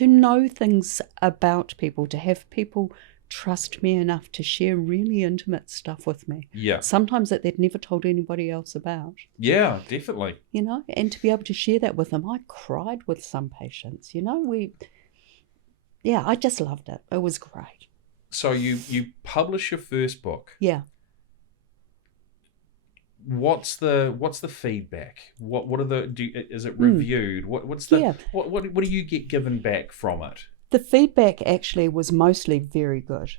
know things about people, to have people trust me enough to share really intimate stuff with me. Yeah. Sometimes that they'd never told anybody else about. Yeah, definitely. And to be able to share that with them. I cried with some patients, I just loved it. It was great. So you publish your first book. Yeah. What's the feedback? What are is it reviewed? What do you get given back from it? The feedback actually was mostly very good.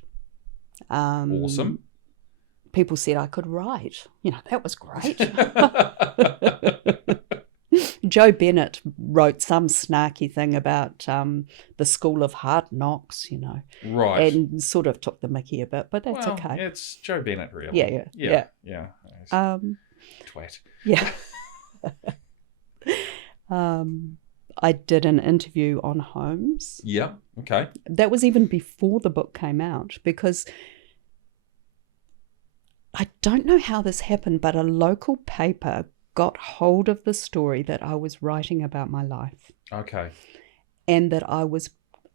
Awesome. People said I could write. That was great. Joe Bennett wrote some snarky thing about the School of Hard Knocks, right, and sort of took the mickey a bit, but that's okay. It's Joe Bennett, really. Yeah. Twat. Yeah. I did an interview on homes. Yeah, okay. That was even before the book came out, because I don't know how this happened, but a local paper got hold of the story that I was writing about my life. Okay. And that I was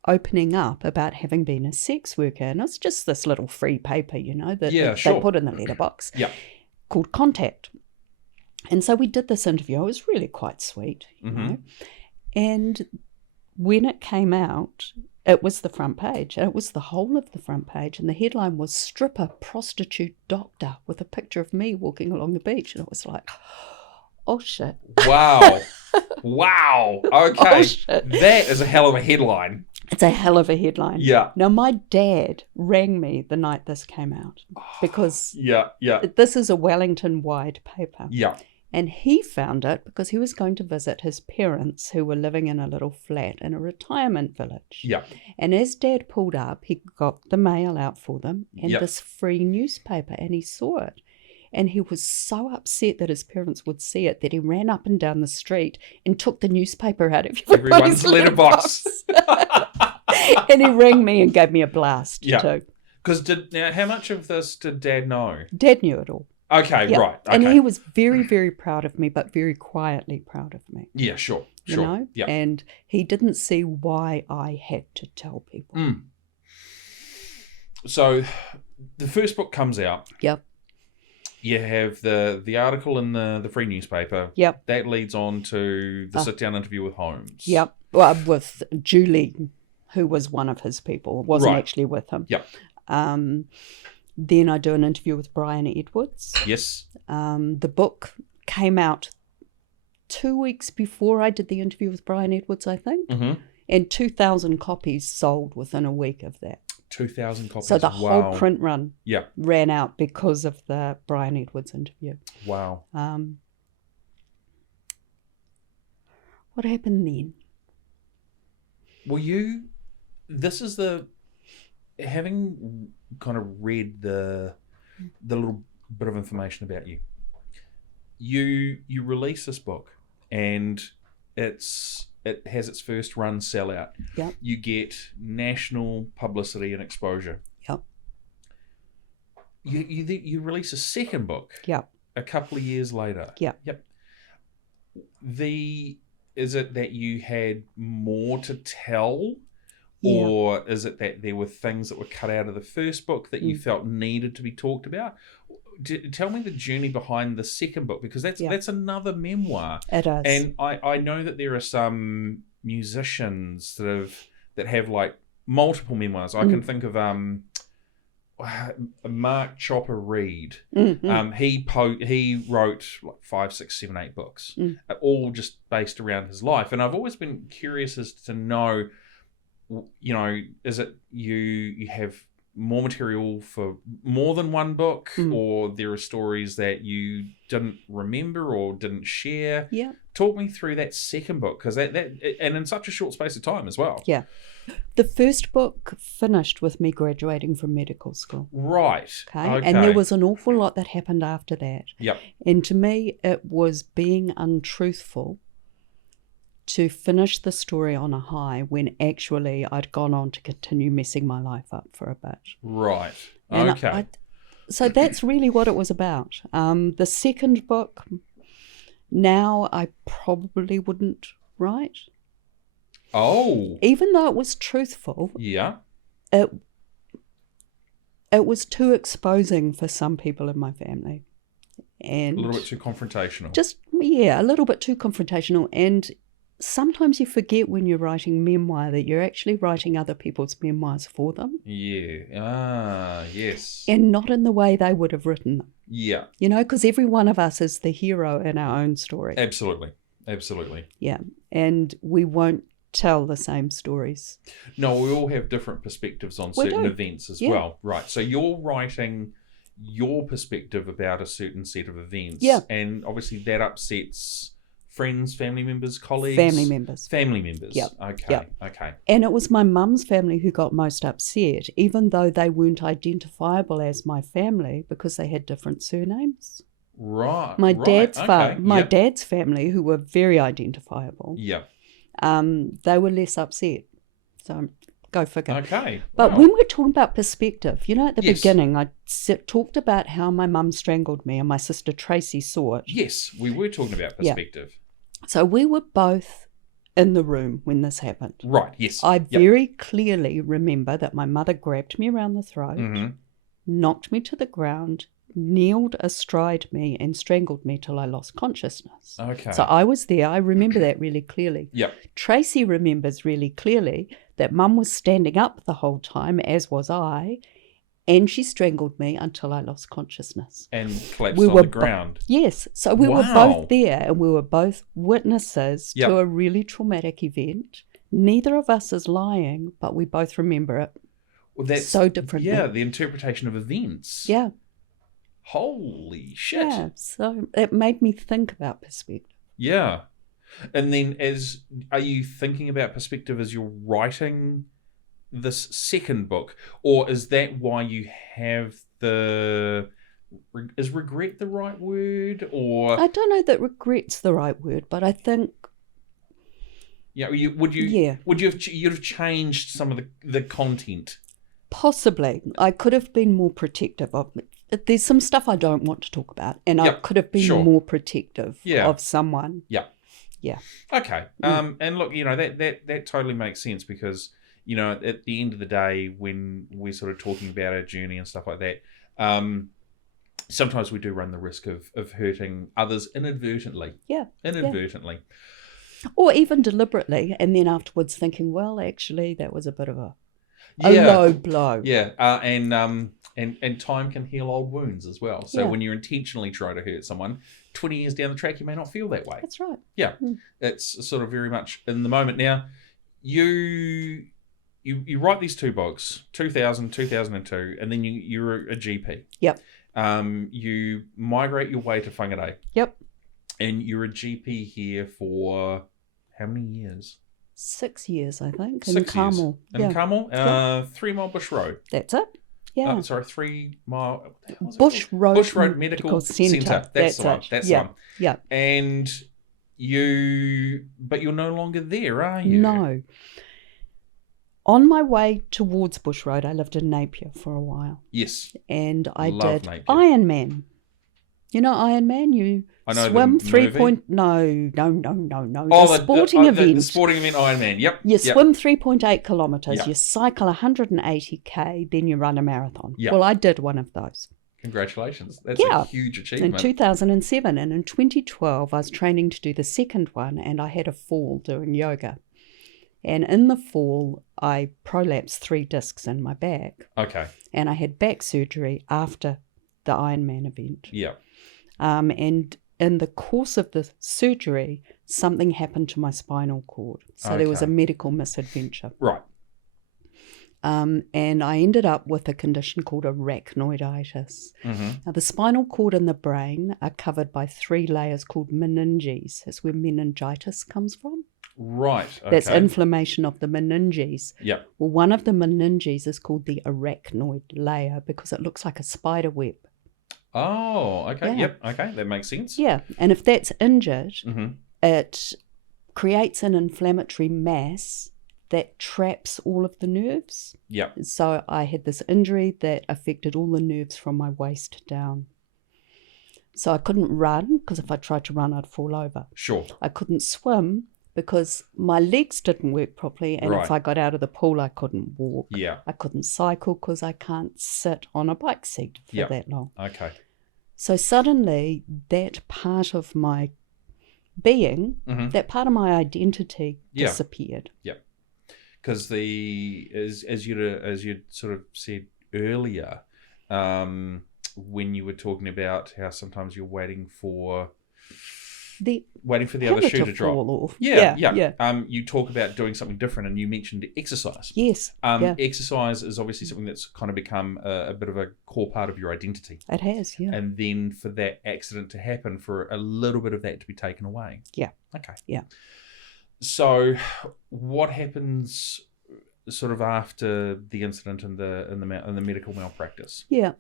opening up about having been a sex worker. And it's just this little free paper, that they put in the letterbox called Contact. And so we did this interview. It was really quite sweet, you know. And when it came out, it was the front page. It was the whole of the front page. And the headline was Stripper, Prostitute, Doctor, with a picture of me walking along the beach. And it was like, oh, shit. Wow. Wow. Okay. Oh, shit. That is a hell of a headline. It's a hell of a headline. Yeah. Now, my dad rang me the night this came out because this is a Wellington-wide paper. Yeah. And he found it because he was going to visit his parents who were living in a little flat in a retirement village. Yeah. And as Dad pulled up, he got the mail out for them and this free newspaper, and he saw it. And he was so upset that his parents would see it that he ran up and down the street and took the newspaper out of everyone's letterbox. And he rang me and gave me a blast too. Because how much of this did Dad know? Dad knew it all. Okay, right. Okay. And he was very, very proud of me, but very quietly proud of me. Yeah, sure. You know? Yeah. And he didn't see why I had to tell people. Mm. So the first book comes out. Yep. You have the article in the free newspaper. Yep. That leads on to the sit-down interview with Holmes. Yep. Well, with Julie, who was one of his people. Wasn't actually with him. Yep. Then I do an interview with Brian Edwards. Yes. The book came out 2 weeks before I did the interview with Brian Edwards, I think. Mm-hmm. And 2,000 copies sold within a week of that. 2,000 copies. So the whole print run ran out because of the Brian Edwards interview. Wow. What happened then? Well, this is having kind of read the little bit of information about you. You release this book and it has its first run sellout. Yep. You get national publicity and exposure. Yep. You release a second book. Yep. A couple of years later. Yep. Yep. Is it that you had more to tell? Yeah. Or is it that there were things that were cut out of the first book that you felt needed to be talked about? Tell me the journey behind the second book, because that's another memoir. It is. And I know that there are some musicians that have like multiple memoirs. I can think of Mark Chopper Reed. Mm-hmm. He wrote like 5, 6, 7, 8 books, all just based around his life. And I've always been curious as to know, you know, is it you have more material for more than one book, or there are stories that you didn't remember or didn't share? Yeah. Talk me through that second book, because that and in such a short space of time as well. Yeah. The first book finished with me graduating from medical school. Right. Okay. And there was an awful lot that happened after that. Yep. And to me, it was being untruthful to finish the story on a high when actually I'd gone on to continue messing my life up for a bit. Right. And okay. So that's really what it was about. The second book, now I probably wouldn't write. Oh. Even though it was truthful. Yeah. It was too exposing for some people in my family. And a little bit too confrontational. A little bit too confrontational. And sometimes you forget when you're writing memoir that you're actually writing other people's memoirs for them. Yeah. Ah, yes. And not in the way they would have written them. Yeah. You know, because every one of us is the hero in our own story. Absolutely. Absolutely. Yeah. And we won't tell the same stories. No, we all have different perspectives on certain events as well. Right. So you're writing your perspective about a certain set of events. Yeah. And obviously that upsets friends, family members, colleagues? Family members. Family members. Yep. Okay. Yep. Okay. And it was my mum's family who got most upset, even though they weren't identifiable as my family because they had different surnames. Right. My Okay. dad's family, who were very identifiable. Yeah. They were less upset. So go figure. Okay. But wow. when we're talking about perspective, at the Yes. beginning, I talked about how my mum strangled me and my sister Tracy saw it. Yes, we were talking about perspective. Yeah. So we were both in the room when this happened. Right, yes. I very clearly remember that my mother grabbed me around the throat, knocked me to the ground, kneeled astride me and strangled me till I lost consciousness. Okay. So I was there. I remember that really clearly. Yep. Tracy remembers really clearly that Mum was standing up the whole time, as was I, and she strangled me until I lost consciousness. And collapsed on the ground. Yes. So we were both there and we were both witnesses to a really traumatic event. Neither of us is lying, but we both remember it that's so differently. Yeah, the interpretation of events. Yeah. Holy shit. Yeah, so it made me think about perspective. Yeah. And then are you thinking about perspective as you're writing this second book? Or is that why you have is regret the right word? Or I don't know that regret's the right word, but I think... Yeah, you'd have changed some of the content? Possibly. I could have been more protective of it. There's some stuff I don't want to talk about, and I could have been more protective of someone. Yeah. Yeah. Okay. And look, that totally makes sense because, at the end of the day, when we're sort of talking about our journey and stuff like that, sometimes we do run the risk of hurting others inadvertently. Yeah. Inadvertently. Yeah. Or even deliberately, and then afterwards thinking, well, actually, that was a bit of a low blow. Yeah. And time can heal old wounds as well. So when you're intentionally trying to hurt someone, 20 years down the track, you may not feel that way. That's right. Yeah. It's sort of very much in the moment. Now, you write these two books, 2000, 2002, and then you're a GP. Yep. You migrate your way to Whangarei. Yep. And you're a GP here for how many years? 6 years, I think. 6 in Carmel. In Carmel? 3 Mile Bush Road. That's it. Yeah. 3 Mile... Bush Road Medical Centre. That's the one. That's the one. Yeah. And but you're no longer there, are you? No. On my way towards Bush Road, I lived in Napier for a while. Yes. And I Love did Napier. Ironman. You know Ironman? You swim 3 point... No. The sporting event. The sporting event Ironman, yep. You swim 3.8 kilometres, you cycle 180k, then you run a marathon. Yep. Well, I did one of those. Congratulations. That's a huge achievement. In 2007. And in 2012, I was training to do the second one, and I had a fall doing yoga. And in the fall, I prolapsed 3 discs in my back. Okay. And I had back surgery after the Ironman event. Yeah. And in the course of the surgery, something happened to my spinal cord. So there was a medical misadventure. Right. And I ended up with a condition called arachnoiditis. Mm-hmm. Now, the spinal cord and the brain are covered by 3 layers called meninges. That's where meningitis comes from. Right. Okay. That's inflammation of the meninges. Yeah. Well, one of the meninges is called the arachnoid layer because it looks like a spider web. Oh, okay. Yeah. Yep. Okay. That makes sense. Yeah. And if that's injured, it creates an inflammatory mass that traps all of the nerves. Yeah. So I had this injury that affected all the nerves from my waist down. So I couldn't run because if I tried to run, I'd fall over. Sure. I couldn't swim because my legs didn't work properly, and if I got out of the pool, I couldn't walk. Yeah. I couldn't cycle because I can't sit on a bike seat for that long. Okay. So suddenly, that part of my being, that part of my identity disappeared. Yeah. Because as you'd sort of said earlier, when you were talking about how sometimes you're waiting for the other shoe to drop. Off. Yeah. You talk about doing something different, and you mentioned exercise. Yes. Exercise is obviously something that's kind of become a bit of a core part of your identity. It has, yeah. And then for that accident to happen, for a little bit of that to be taken away. Yeah. Okay. Yeah. So, what happens sort of after the incident and the medical malpractice? Yeah,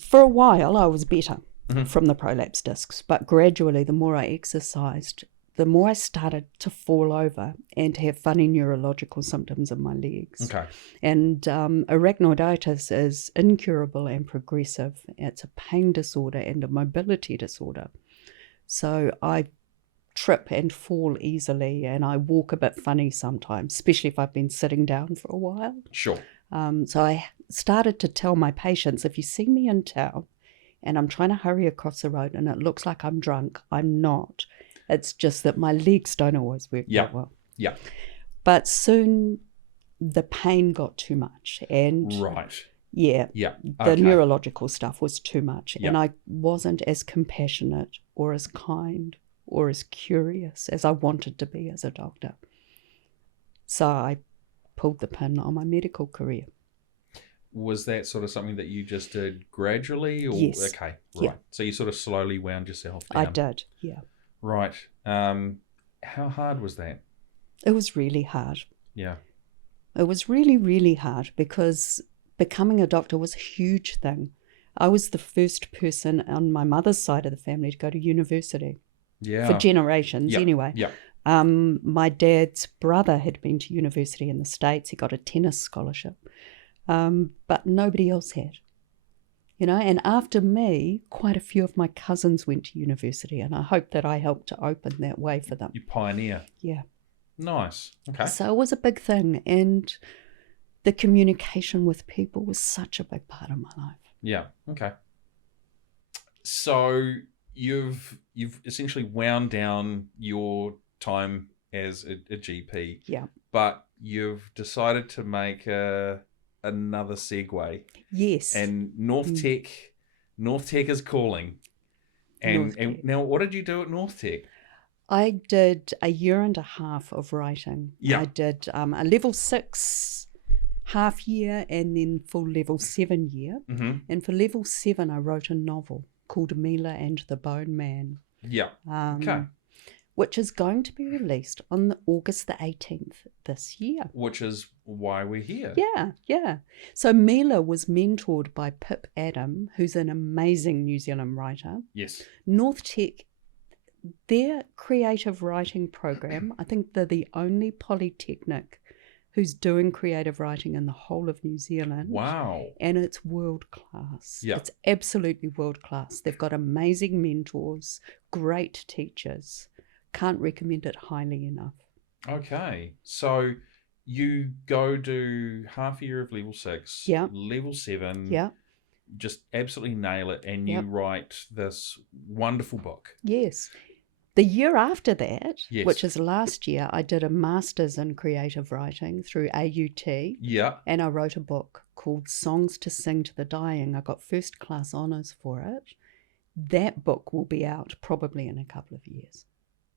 for a while, I was better from the prolapse discs, but gradually, the more I exercised, the more I started to fall over and have funny neurological symptoms in my legs. Okay. And arachnoiditis is incurable and progressive. It's a pain disorder and a mobility disorder. So I trip and fall easily, and I walk a bit funny sometimes, especially if I've been sitting down for a while. Sure. So I started to tell my patients, if you see me in town and I'm trying to hurry across the road and it looks like I'm drunk, I'm not. It's just that my legs don't always work that well. Yeah. But soon the pain got too much. And right. Yeah. Yeah. The neurological stuff was too much. Yeah. And I wasn't as compassionate or as kind or as curious as I wanted to be as a doctor. So I pulled the pin on my medical career. Was that sort of something that you just did gradually? Or? Yes. Okay, right. Yeah. So you sort of slowly wound yourself down. I did, yeah. Right. How hard was that? It was really hard. Yeah. It was really, really hard because becoming a doctor was a huge thing. I was the first person on my mother's side of the family to go to university. Yeah. For generations, anyway. Yeah. My dad's brother had been to university in the States. He got a tennis scholarship, but nobody else had. You know, and after me, quite a few of my cousins went to university, and I hope that I helped to open that way for them. You pioneer. Yeah. Nice. Okay. So it was a big thing, and the communication with people was such a big part of my life. Yeah. Okay. So you've essentially wound down your time as a GP. Yeah. But you've decided to make another segue. Yes. And North Tech is calling. And now, what did you do at North Tech? I did a year and a half of writing. Yeah. I did a level 6 half year and then full level 7 year. Mm-hmm. And for level 7, I wrote a novel called Mila and the Bone Man. Yeah. Okay. Which is going to be released on August the 18th this year. Which is why we're here. Yeah, yeah. So Mila was mentored by Pip Adam, who's an amazing New Zealand writer. Yes. North Tech, their creative writing program, I think they're the only polytechnic who's doing creative writing in the whole of New Zealand. Wow. And it's world class. Yeah. It's absolutely world class. They've got amazing mentors, great teachers. Can't recommend it highly enough. Okay. So you go do half a year of level 6. Yeah. Level 7. Yeah. Just absolutely nail it. And you write this wonderful book. Yes. The year after that, yes. which is last year, I did a master's in creative writing through AUT. Yeah. And I wrote a book called Songs to Sing to the Dying. I got first class honours for it. That book will be out probably in a couple of years.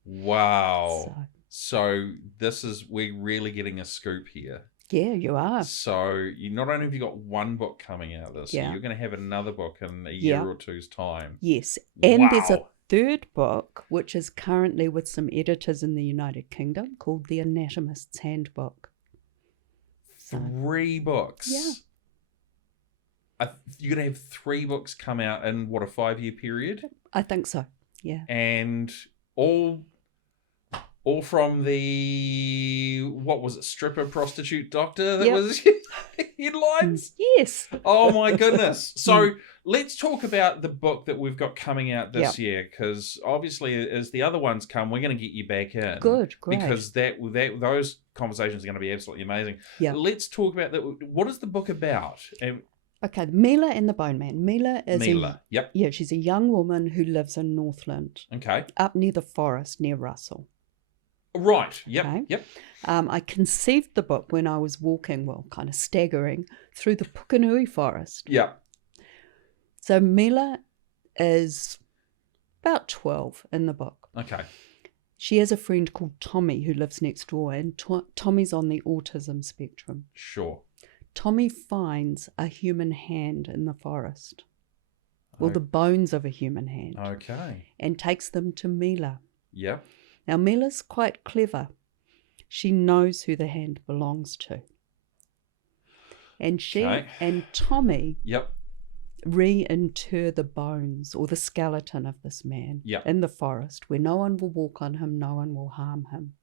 Wow. So we're really getting a scoop here. Yeah, you are. So you not only have you got one book coming out this year, you're going to have another book in a year or two's time. Yes. And there's a third book, which is currently with some editors in the United Kingdom, called The Anatomist's Handbook. 3 books. Yeah. You're going to have 3 books come out in, what, a 5-year period? I think so, yeah. And all from the, what was it, stripper, prostitute, doctor? That was headlines? Yes. Oh, my goodness. So let's talk about the book that we've got coming out this year, because obviously as the other ones come, we're going to get you back in. Good, great. Because those conversations are going to be absolutely amazing. Yeah. Let's talk about that. What is the book about? Okay, Mila and the Bone Man. Mila is yep. Yeah, she's a young woman who lives in Northland. Okay. Up near the forest, near Russell. Right, yep, okay. Yep. I conceived the book when I was walking, kind of staggering, through the Pukenui forest. Yeah. So Mila is about 12 in the book. Okay. She has a friend called Tommy who lives next door, and Tommy's on the autism spectrum. Sure. Tommy finds a human hand in the forest. Well, the bones of a human hand. Okay. And takes them to Mila. Yep. Now, Mila's quite clever. She knows who the hand belongs to. And she and Tommy reinter the bones or the skeleton of this man in the forest where no one will walk on him, no one will harm him.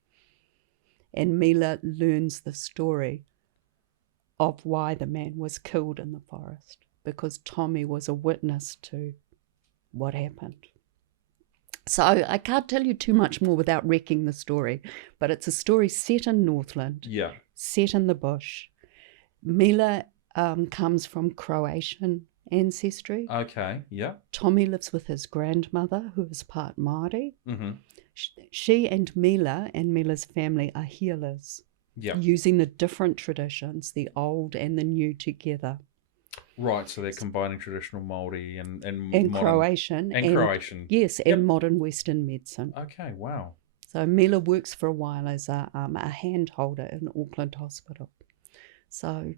And Mila learns the story of why the man was killed in the forest, because Tommy was a witness to what happened. So I can't tell you too much more without wrecking the story, but it's a story set in Northland, set in the bush. Mila comes from Croatian ancestry. Okay, yeah. Tommy lives with his grandmother, who is part Māori. Mm-hmm. She and Mila's family are healers, using the different traditions, the old and the new together. Right, so they're combining traditional Māori and modern, Croatian. And Croatian. Yes, and modern Western medicine. Okay, wow. So Mila works for a while as a hand holder in Auckland Hospital. So,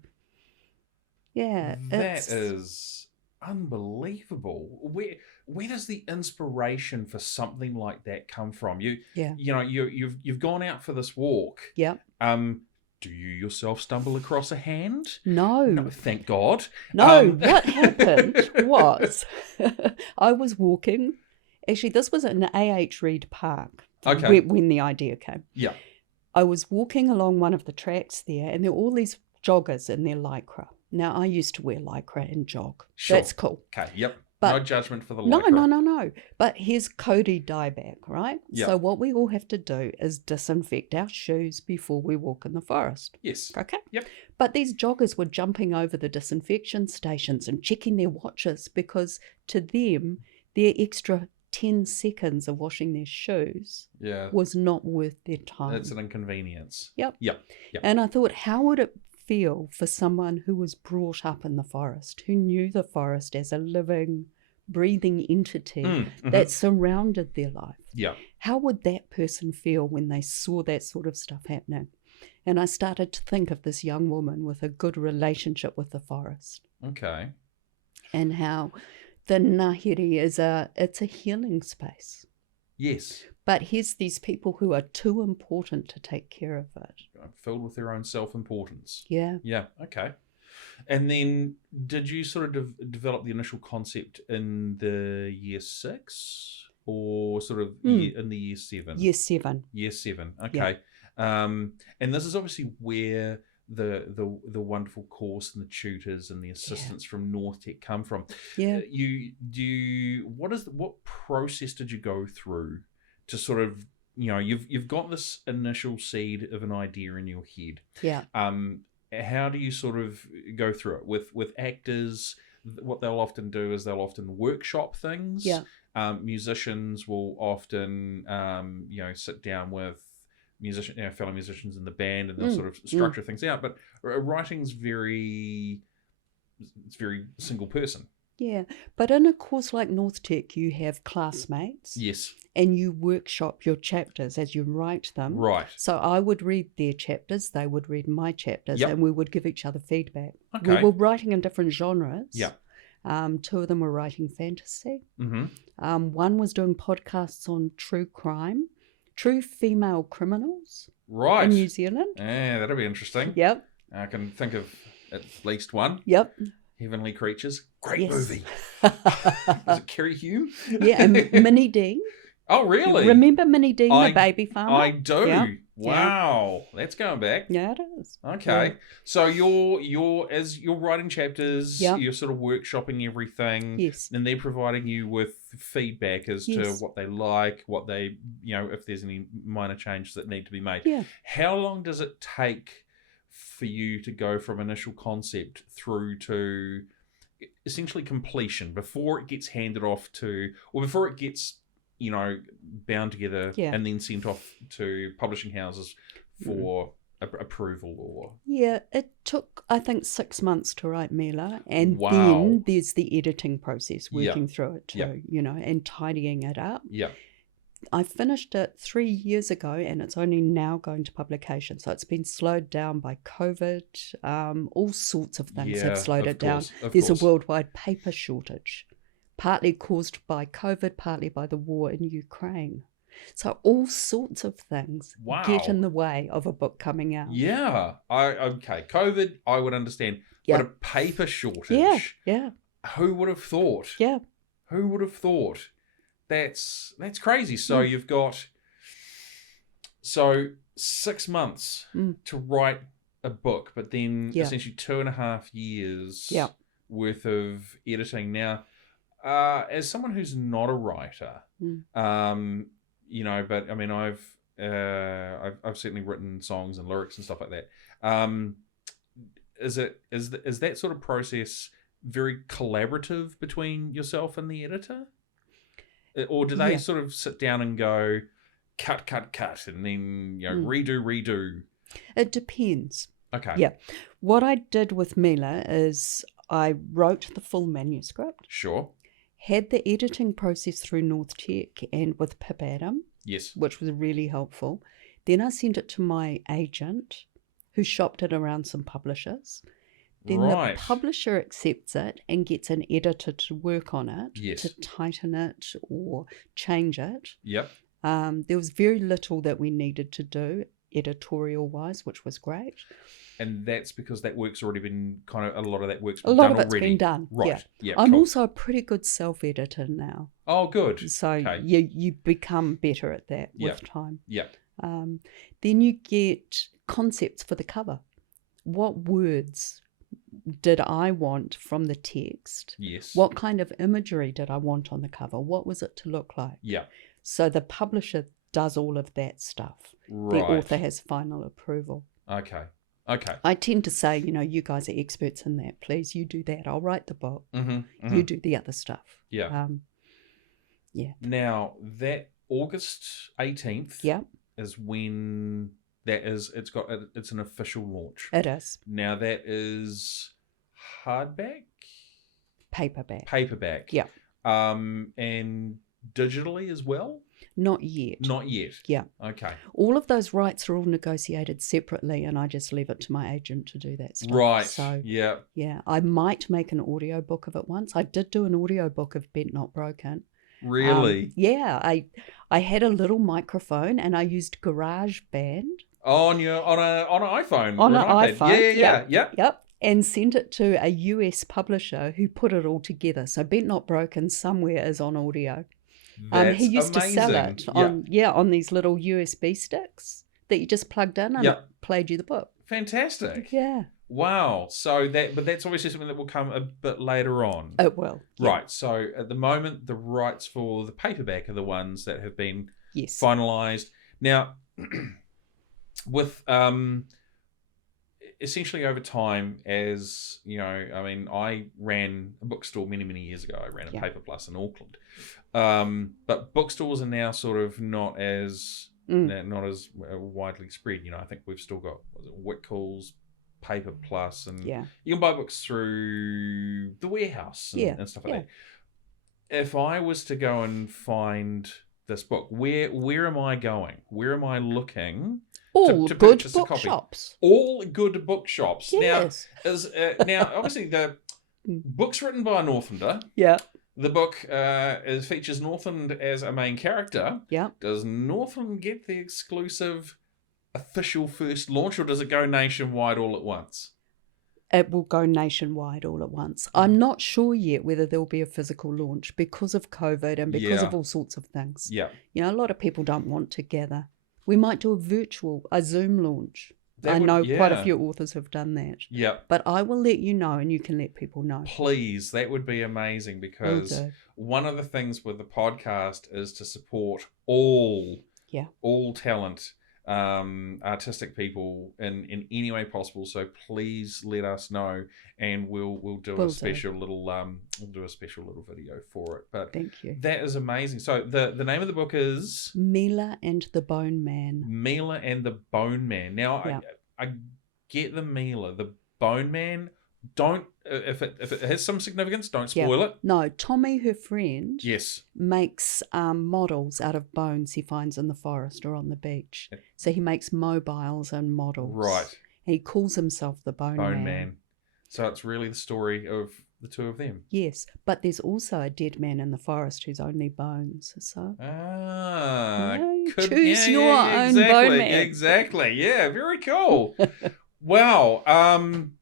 yeah. That is unbelievable. Where does the inspiration for something like that come from? You've gone out for this walk. Yeah. Do you yourself stumble across a hand? No, thank God. No, what happened was I was walking. Actually, this was in A.H. Reid Park when the idea came. Yeah. I was walking along one of the tracks there, and there were all these joggers in their lycra. Now, I used to wear lycra and jog. Sure. That's cool. Okay, yep. But no judgment for the lycra. No. But here's Cody dieback, right? Yep. So what we all have to do is disinfect our shoes before we walk in the forest. Yes. Okay? Yep. But these joggers were jumping over the disinfection stations and checking their watches because to them, their extra 10 seconds of washing their shoes was not worth their time. It's an inconvenience. Yep. Yep. And I thought, how would it feel for someone who was brought up in the forest, who knew the forest as a living, breathing entity that surrounded their life? Yeah. How would that person feel when they saw that sort of stuff happening? And I started to think of this young woman with a good relationship with the forest. Okay. And how the Ngāhere it's a healing space. Yes. But here's these people who are too important to take care of it. Filled with their own self-importance. Yeah. Yeah, okay. And then did you sort of develop the initial concept in the year 6 or sort of in the year 7? Year 7. Year 7, okay. Yeah. And this is obviously where the wonderful course and the tutors and the assistants from North Tech come from. Yeah. What process did you go through to sort of, you've got this initial seed of an idea in your head. Yeah. How do you sort of go through it with actors? What they'll often do is they'll often workshop things. Yeah. Musicians will often, sit down with fellow musicians in the band, and they'll sort of structure things out. But writing's very single person. Yeah, but in a course like North Tech, you have classmates. Yes. And you workshop your chapters as you write them. Right. So I would read their chapters, they would read my chapters, and we would give each other feedback. Okay. We were writing in different genres. Yeah. 2 of them were writing fantasy. Mm-hmm. One was doing podcasts on true crime, true female criminals. Right. In New Zealand. Yeah, that'll be interesting. Yep. I can think of at least one. Yep. Heavenly Creatures. Great movie. Was it Kerry Hume? Yeah, and Minnie Dean. Oh, really? Remember Minnie Dean, the baby farmer? I do. Yeah. Wow. That's going back. Yeah, it is. Okay. Yeah. So as you're writing chapters, you're sort of workshopping everything. Yes. And they're providing you with feedback as to what they like, what they, if there's any minor changes that need to be made. Yeah. How long does it take for you to go from initial concept through to essentially completion before it gets handed off to, or before it gets, bound together and then sent off to publishing houses for approval? Or it took, I think, 6 months to write Mila, and then there's the editing process, working through it too, and tidying it up. Yeah. I finished it 3 years ago, and it's only now going to publication. So it's been slowed down by COVID. All sorts of things have slowed it down. There's a worldwide paper shortage, partly caused by COVID, partly by the war in Ukraine. So all sorts of things get in the way of a book coming out. Yeah. COVID, I would understand. But a paper shortage. Yeah. Who would have thought? Yeah. Who would have thought? That's crazy. So you've got 6 months to write a book, but then essentially 2.5 years worth of editing. Now, as someone who's not a writer, you know, but I mean, I've certainly written songs and lyrics and stuff like that. Is that sort of process very collaborative between yourself and the editor? Or do they sort of sit down and go, cut, and then, you know, redo? It depends. Okay. Yeah. What I did with Mila is I wrote the full manuscript. Sure. Had the editing process through North Tech and with Pip Adam. Yes. Which was really helpful. Then I sent it to my agent, who shopped it around some publishers. Then the publisher accepts it and gets an editor to work on it, to tighten it or change it. Yep. There was very little that we needed to do editorial-wise, which was great. And that's because that work's already been a lot of that work's been done already. A lot of it's been done, right. Yeah. I'm also a pretty good self-editor now. Oh, good. So you become better at that with time. Yeah. Then you get concepts for the cover. What words did I want from the text? Yes. What kind of imagery did I want on the cover? What was it to look like? Yeah. So the publisher does all of that stuff. Right. The author has final approval. Okay. I tend to say, you know, you guys are experts in that. Please, you do that. I'll write the book. You do the other stuff. Yeah. Yeah. Now, that August 18th is when it's an official launch. It is. Now, that is hardback? Paperback. Yeah. And digitally as well? Not yet. Yeah. Okay. All of those rights are all negotiated separately, and I just leave it to my agent to do that stuff. Right. So, yeah, I might make an audiobook of it once. I did do an audiobook of Bent Not Broken. Really? Yeah. I had a little microphone, and I used GarageBand. On an iPhone. On an iPhone. Yeah. Yep. And sent it to a US publisher who put it all together. So Bent Not Broken somewhere is on audio. He used to sell it on these little USB sticks that you just plugged in and it played you the book. Fantastic. Yeah. Wow. So that's obviously something that will come a bit later on. It will. Yeah. Right. So at the moment, the rights for the paperback are the ones that have been finalised. Now, with essentially over time, as you know, I mean, I ran a bookstore many years ago. I ran a Paper Plus in Auckland, but bookstores are now sort of not as widely spread. You know, I think we've still got Whitcoulls, Paper Plus, and you can buy books through the warehouse and stuff like that. If I was to go and find this book, where am I going? Where am I looking? All good bookshops. All good bookshops. Yes. Now, obviously, the book's written by a Northlander. Yeah. The book features Northland as a main character. Yeah. Does Northland get the exclusive official first launch, or does it go nationwide all at once? It will go nationwide all at once. I'm not sure yet whether there'll be a physical launch because of COVID and because of all sorts of things. Yeah. You know, a lot of people don't want to gather. We might do a Zoom launch. I know quite a few authors have done that. Yeah. But I will let you know and you can let people know. Please, that would be amazing because one of the things with the podcast is to support all talent, artistic people in any way possible. So please let us know and we'll do a special little video for it. But thank you. That is amazing. So the name of the book is Mila and the Bone Man. Mila and the Bone Man. Now I get the Mila, the Bone Man. Don't if it has some significance, don't spoil it. No, Tommy, her friend, makes models out of bones he finds in the forest or on the beach. So he makes mobiles and models. Right. And he calls himself the Bone Man. So it's really the story of the two of them. Yes, but there's also a dead man in the forest who's only bones. So choose your own Bone Man. Exactly. Yeah, very cool. Wow.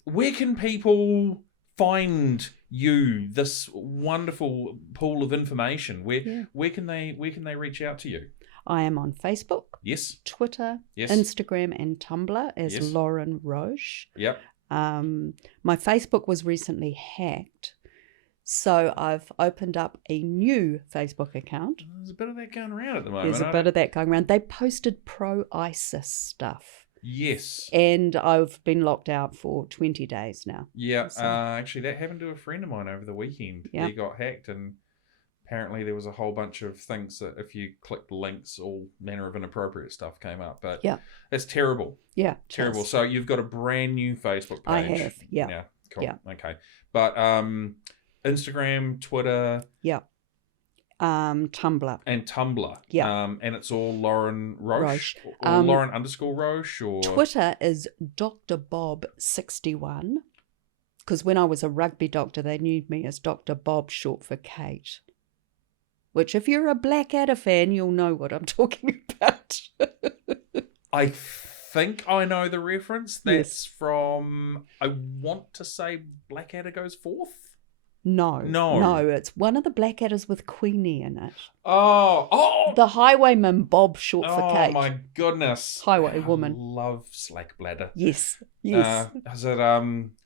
Where can people find you, this wonderful pool of information? Where can they reach out to you? I am on Facebook, yes, Twitter, yes, Instagram, and Tumblr as yes. Lauren Roche. Yep. My Facebook was recently hacked, so I've opened up a new Facebook account. There's a bit of that going around at the moment. They posted pro-ISIS stuff. Yes. And I've been locked out for 20 days now. Yeah. So. Actually, that happened to a friend of mine over the weekend. Yep. He got hacked, and apparently there was a whole bunch of things that if you clicked links, all manner of inappropriate stuff came up. But it's terrible. Yeah. Terrible. So you've got a brand new Facebook page. I have. Yeah. Yeah. Cool. Yeah. Okay. But Instagram, Twitter. Yeah. Tumblr. And Tumblr. Yeah. And it's all Lauren Roche. Or Lauren _Roche. Or Twitter is Dr. Bob 61. Because when I was a rugby doctor, they knew me as Dr. Bob, short for Kate. Which, if you're a Blackadder fan, you'll know what I'm talking about. I think I know the reference. That's from, I want to say Blackadder Goes Forth? No. It's one of the Blackadders with Queenie in it. Oh! The highwayman Bob, short for Kate. Oh my goodness. Highwaywoman. I love Slack Bladder. Yes. Is it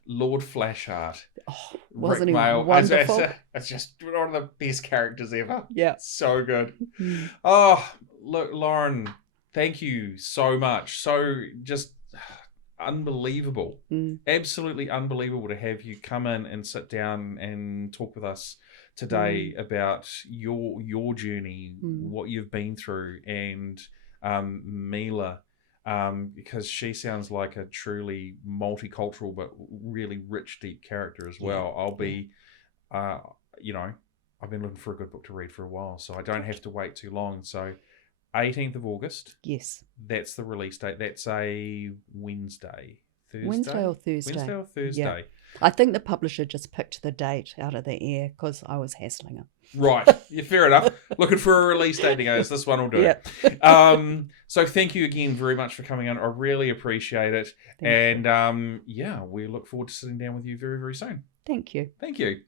Lord Flashheart? Oh, wasn't Rick he Mail. wonderful? It's just one of the best characters ever. Yeah. So good. Oh, look, Lauren, thank you so much. So just unbelievable. Absolutely unbelievable to have you come in and sit down and talk with us today about your journey, what you've been through, and Mila, because she sounds like a truly multicultural but really rich, deep character as well. I'll be, I've been looking for a good book to read for a while, so I don't have to wait too long. So 18th of August. Yes. That's the release date. That's a Wednesday. Thursday? Wednesday or Thursday. Yeah. I think the publisher just picked the date out of the air because I was hassling him. Right. Yeah, fair enough. Looking for a release date to go. So this one will do it. So thank you again very much for coming on. I really appreciate it. Thank you. We look forward to sitting down with you very, very soon. Thank you. Thank you.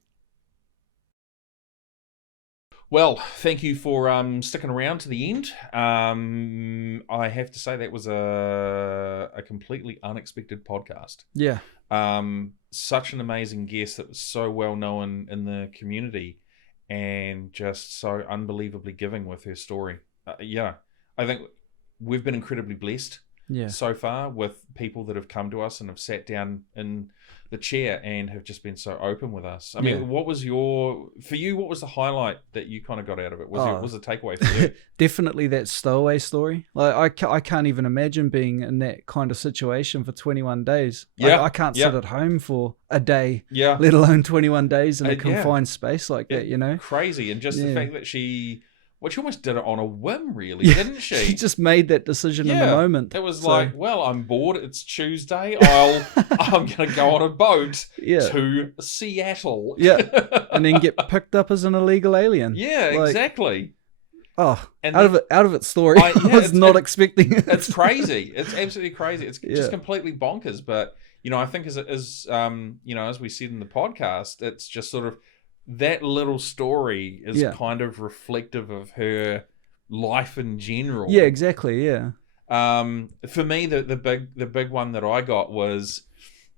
Well, thank you for sticking around to the end. I have to say that was a completely unexpected podcast. Yeah. Such an amazing guest that was so well known in the community and just so unbelievably giving with her story. I think we've been incredibly blessed so far with people that have come to us and have sat down in the chair and have just been so open with us. I mean, what was the highlight that you kind of got out of it? Was the takeaway for you? Definitely that stowaway story. Like I can't even imagine being in that kind of situation for 21 days. Yeah. I can't sit at home for a day, let alone 21 days in a confined space like that, Crazy. And just the fact that she almost did it on a whim, really, didn't she? She just made that decision in the moment. It was like, well, I'm bored. It's Tuesday. I'm going to go on a boat to Seattle. And then get picked up as an illegal alien. Yeah, exactly. Oh, and out of its story. I was not expecting it. It's crazy. It's absolutely crazy. It's just completely bonkers. But I think as we said in the podcast, it's just sort of that little story is kind of reflective of her life in general. Yeah, exactly. Yeah. For me, the big one that I got was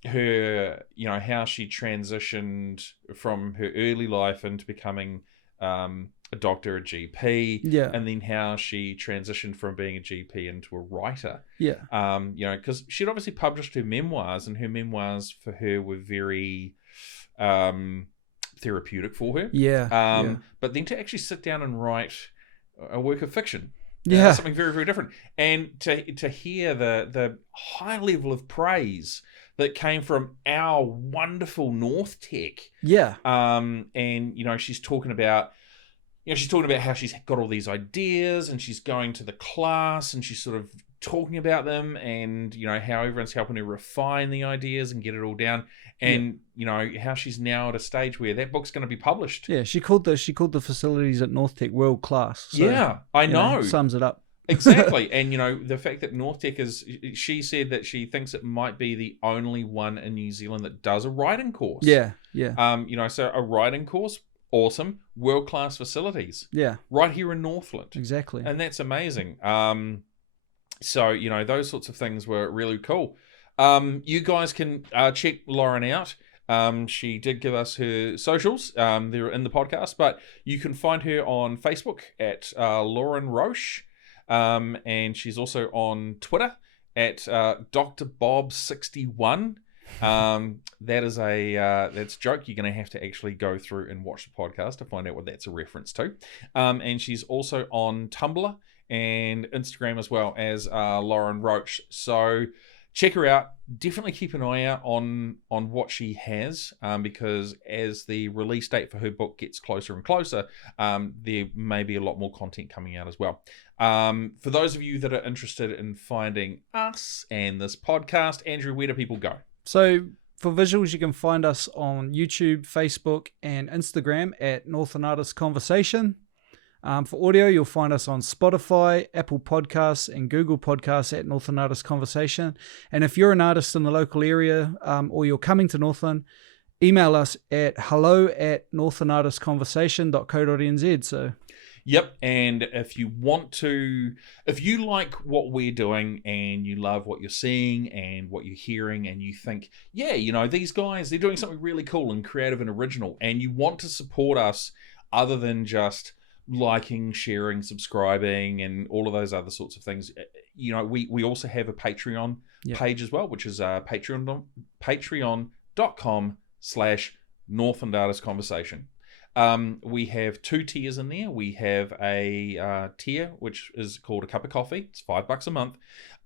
her, how she transitioned from her early life into becoming a doctor, a GP, and then how she transitioned from being a GP into a writer. Yeah. Because she'd obviously published her memoirs, and her memoirs for her were very therapeutic for her. But then to actually sit down and write a work of fiction, something very, very different, and to hear the high level of praise that came from our wonderful North Tech. And she's talking about how she's got all these ideas, and she's going to the class and she's sort of talking about them, and how everyone's helping her refine the ideas and get it all down, and how she's now at a stage where that book's going to be published. She called the facilities at North Tech world class. So, I know. Sums it up Exactly. And, the fact that Northtec she said that she thinks it might be the only one in New Zealand that does a riding course. Yeah. So a riding course, awesome. World-class facilities. Yeah. Right here in Northland. Exactly. And that's amazing. So, those sorts of things were really cool. You guys can check Lauren out. She did give us her socials. They're in the podcast, but you can find her on Facebook at Lauren Roche. And she's also on Twitter at Dr. Bob61. That is that's a joke. You're going to have to actually go through and watch the podcast to find out what that's a reference to. And she's also on Tumblr and Instagram as well as Lauren Roche. So check her out. Definitely keep an eye out on what she has, because as the release date for her book gets closer and closer, there may be a lot more content coming out as well. For those of you that are interested in finding us and this podcast, Andrew, where do people go? So for visuals, you can find us on YouTube, Facebook, and Instagram at Northern Artist Conversation. For audio, you'll find us on Spotify, Apple Podcasts, and Google Podcasts at Northern Artist Conversation. And if you're an artist in the local area, or you're coming to Northland, email us at hello@northernartistconversation.co.nz. So, yep. And if you like what we're doing and you love what you're seeing and what you're hearing, and you think, these guys, they're doing something really cool and creative and original, and you want to support us other than just liking, sharing, subscribing, and all of those other sorts of things, we also have a Patreon page as well, which is patreon.com/Northland Artist Conversation. We have 2 tiers in there. We have a tier which is called a cup of coffee. It's $5 a month,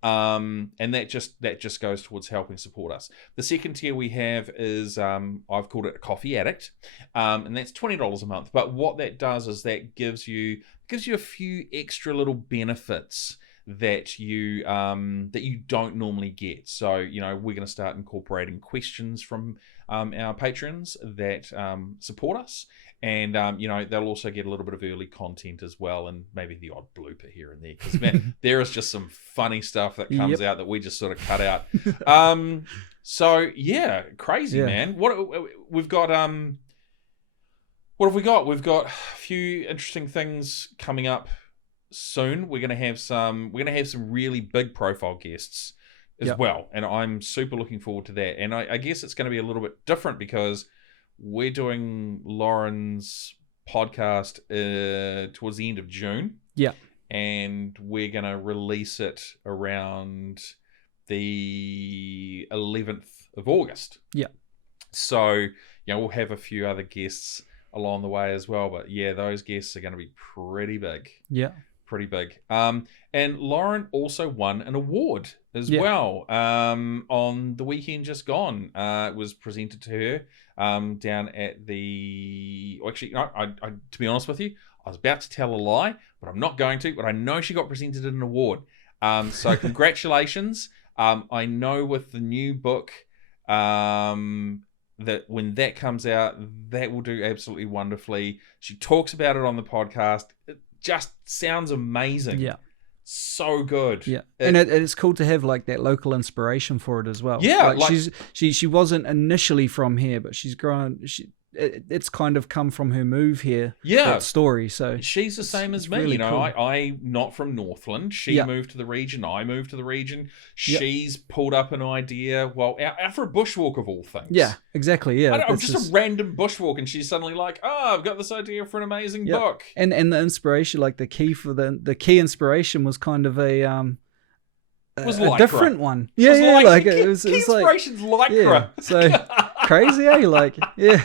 and that just goes towards helping support us. The second tier we have is I've called it a coffee addict, and that's $20 a month. But what that does is that gives you a few extra little benefits that you don't normally get. So we're going to start incorporating questions from our patrons that support us. And, they'll also get a little bit of early content as well, and maybe the odd blooper here and there. Because, man, there is just some funny stuff that comes out that we just sort of cut out. So, yeah, crazy, man. What we've got, what have we got? We've got a few interesting things coming up soon. We're going to have some really big profile guests as well. And I'm super looking forward to that. And I guess it's going to be a little bit different because we're doing Lauren's podcast towards the end of June. Yeah. And we're going to release it around the 11th of August. Yeah. So, we'll have a few other guests along the way as well. But, those guests are going to be pretty big. Yeah. Pretty big. And Lauren also won an award as well on the weekend just gone. It was presented to her down at the... Actually, no, I, to be honest with you, I was about to tell a lie, but I'm not going to. But I know she got presented an award. So congratulations. I know with the new book that when that comes out, that will do absolutely wonderfully. She talks about it on the podcast. It just sounds amazing. Yeah. So good. Yeah. And it's cool to have like that local inspiration for it as well. Yeah. Like she wasn't initially from here, but she's grown. It's kind of come from her move here. Yeah. That story. So she's the same as me. Really cool. I'm not from Northland. She moved to the region. I moved to the region. She's pulled up an idea. Well, out for a bushwalk of all things. Yeah, exactly. Yeah. I'm just a random bushwalk, and she's suddenly like, "Oh, I've got this idea for an amazing book." And the inspiration, like the key inspiration was kind of a different one. Yeah, like it was inspiration's lycra. Yeah, so crazy, eh? Like, yeah.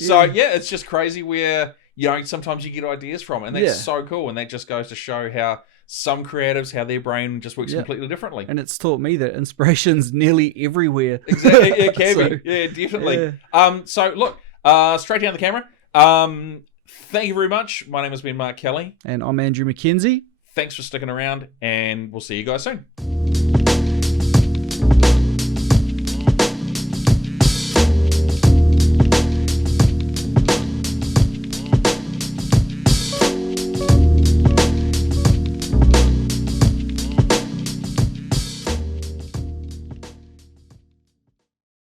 So it's just crazy where sometimes you get ideas from, and that's so cool, and that just goes to show how some creatives, how their brain just works completely differently. And it's taught me that inspiration's nearly everywhere. Exactly, it can be. Yeah, definitely. Yeah. So look, straight down the camera. Thank you very much. My name has been Mark Kelly, and I'm Andrew McKenzie. Thanks for sticking around, and we'll see you guys soon.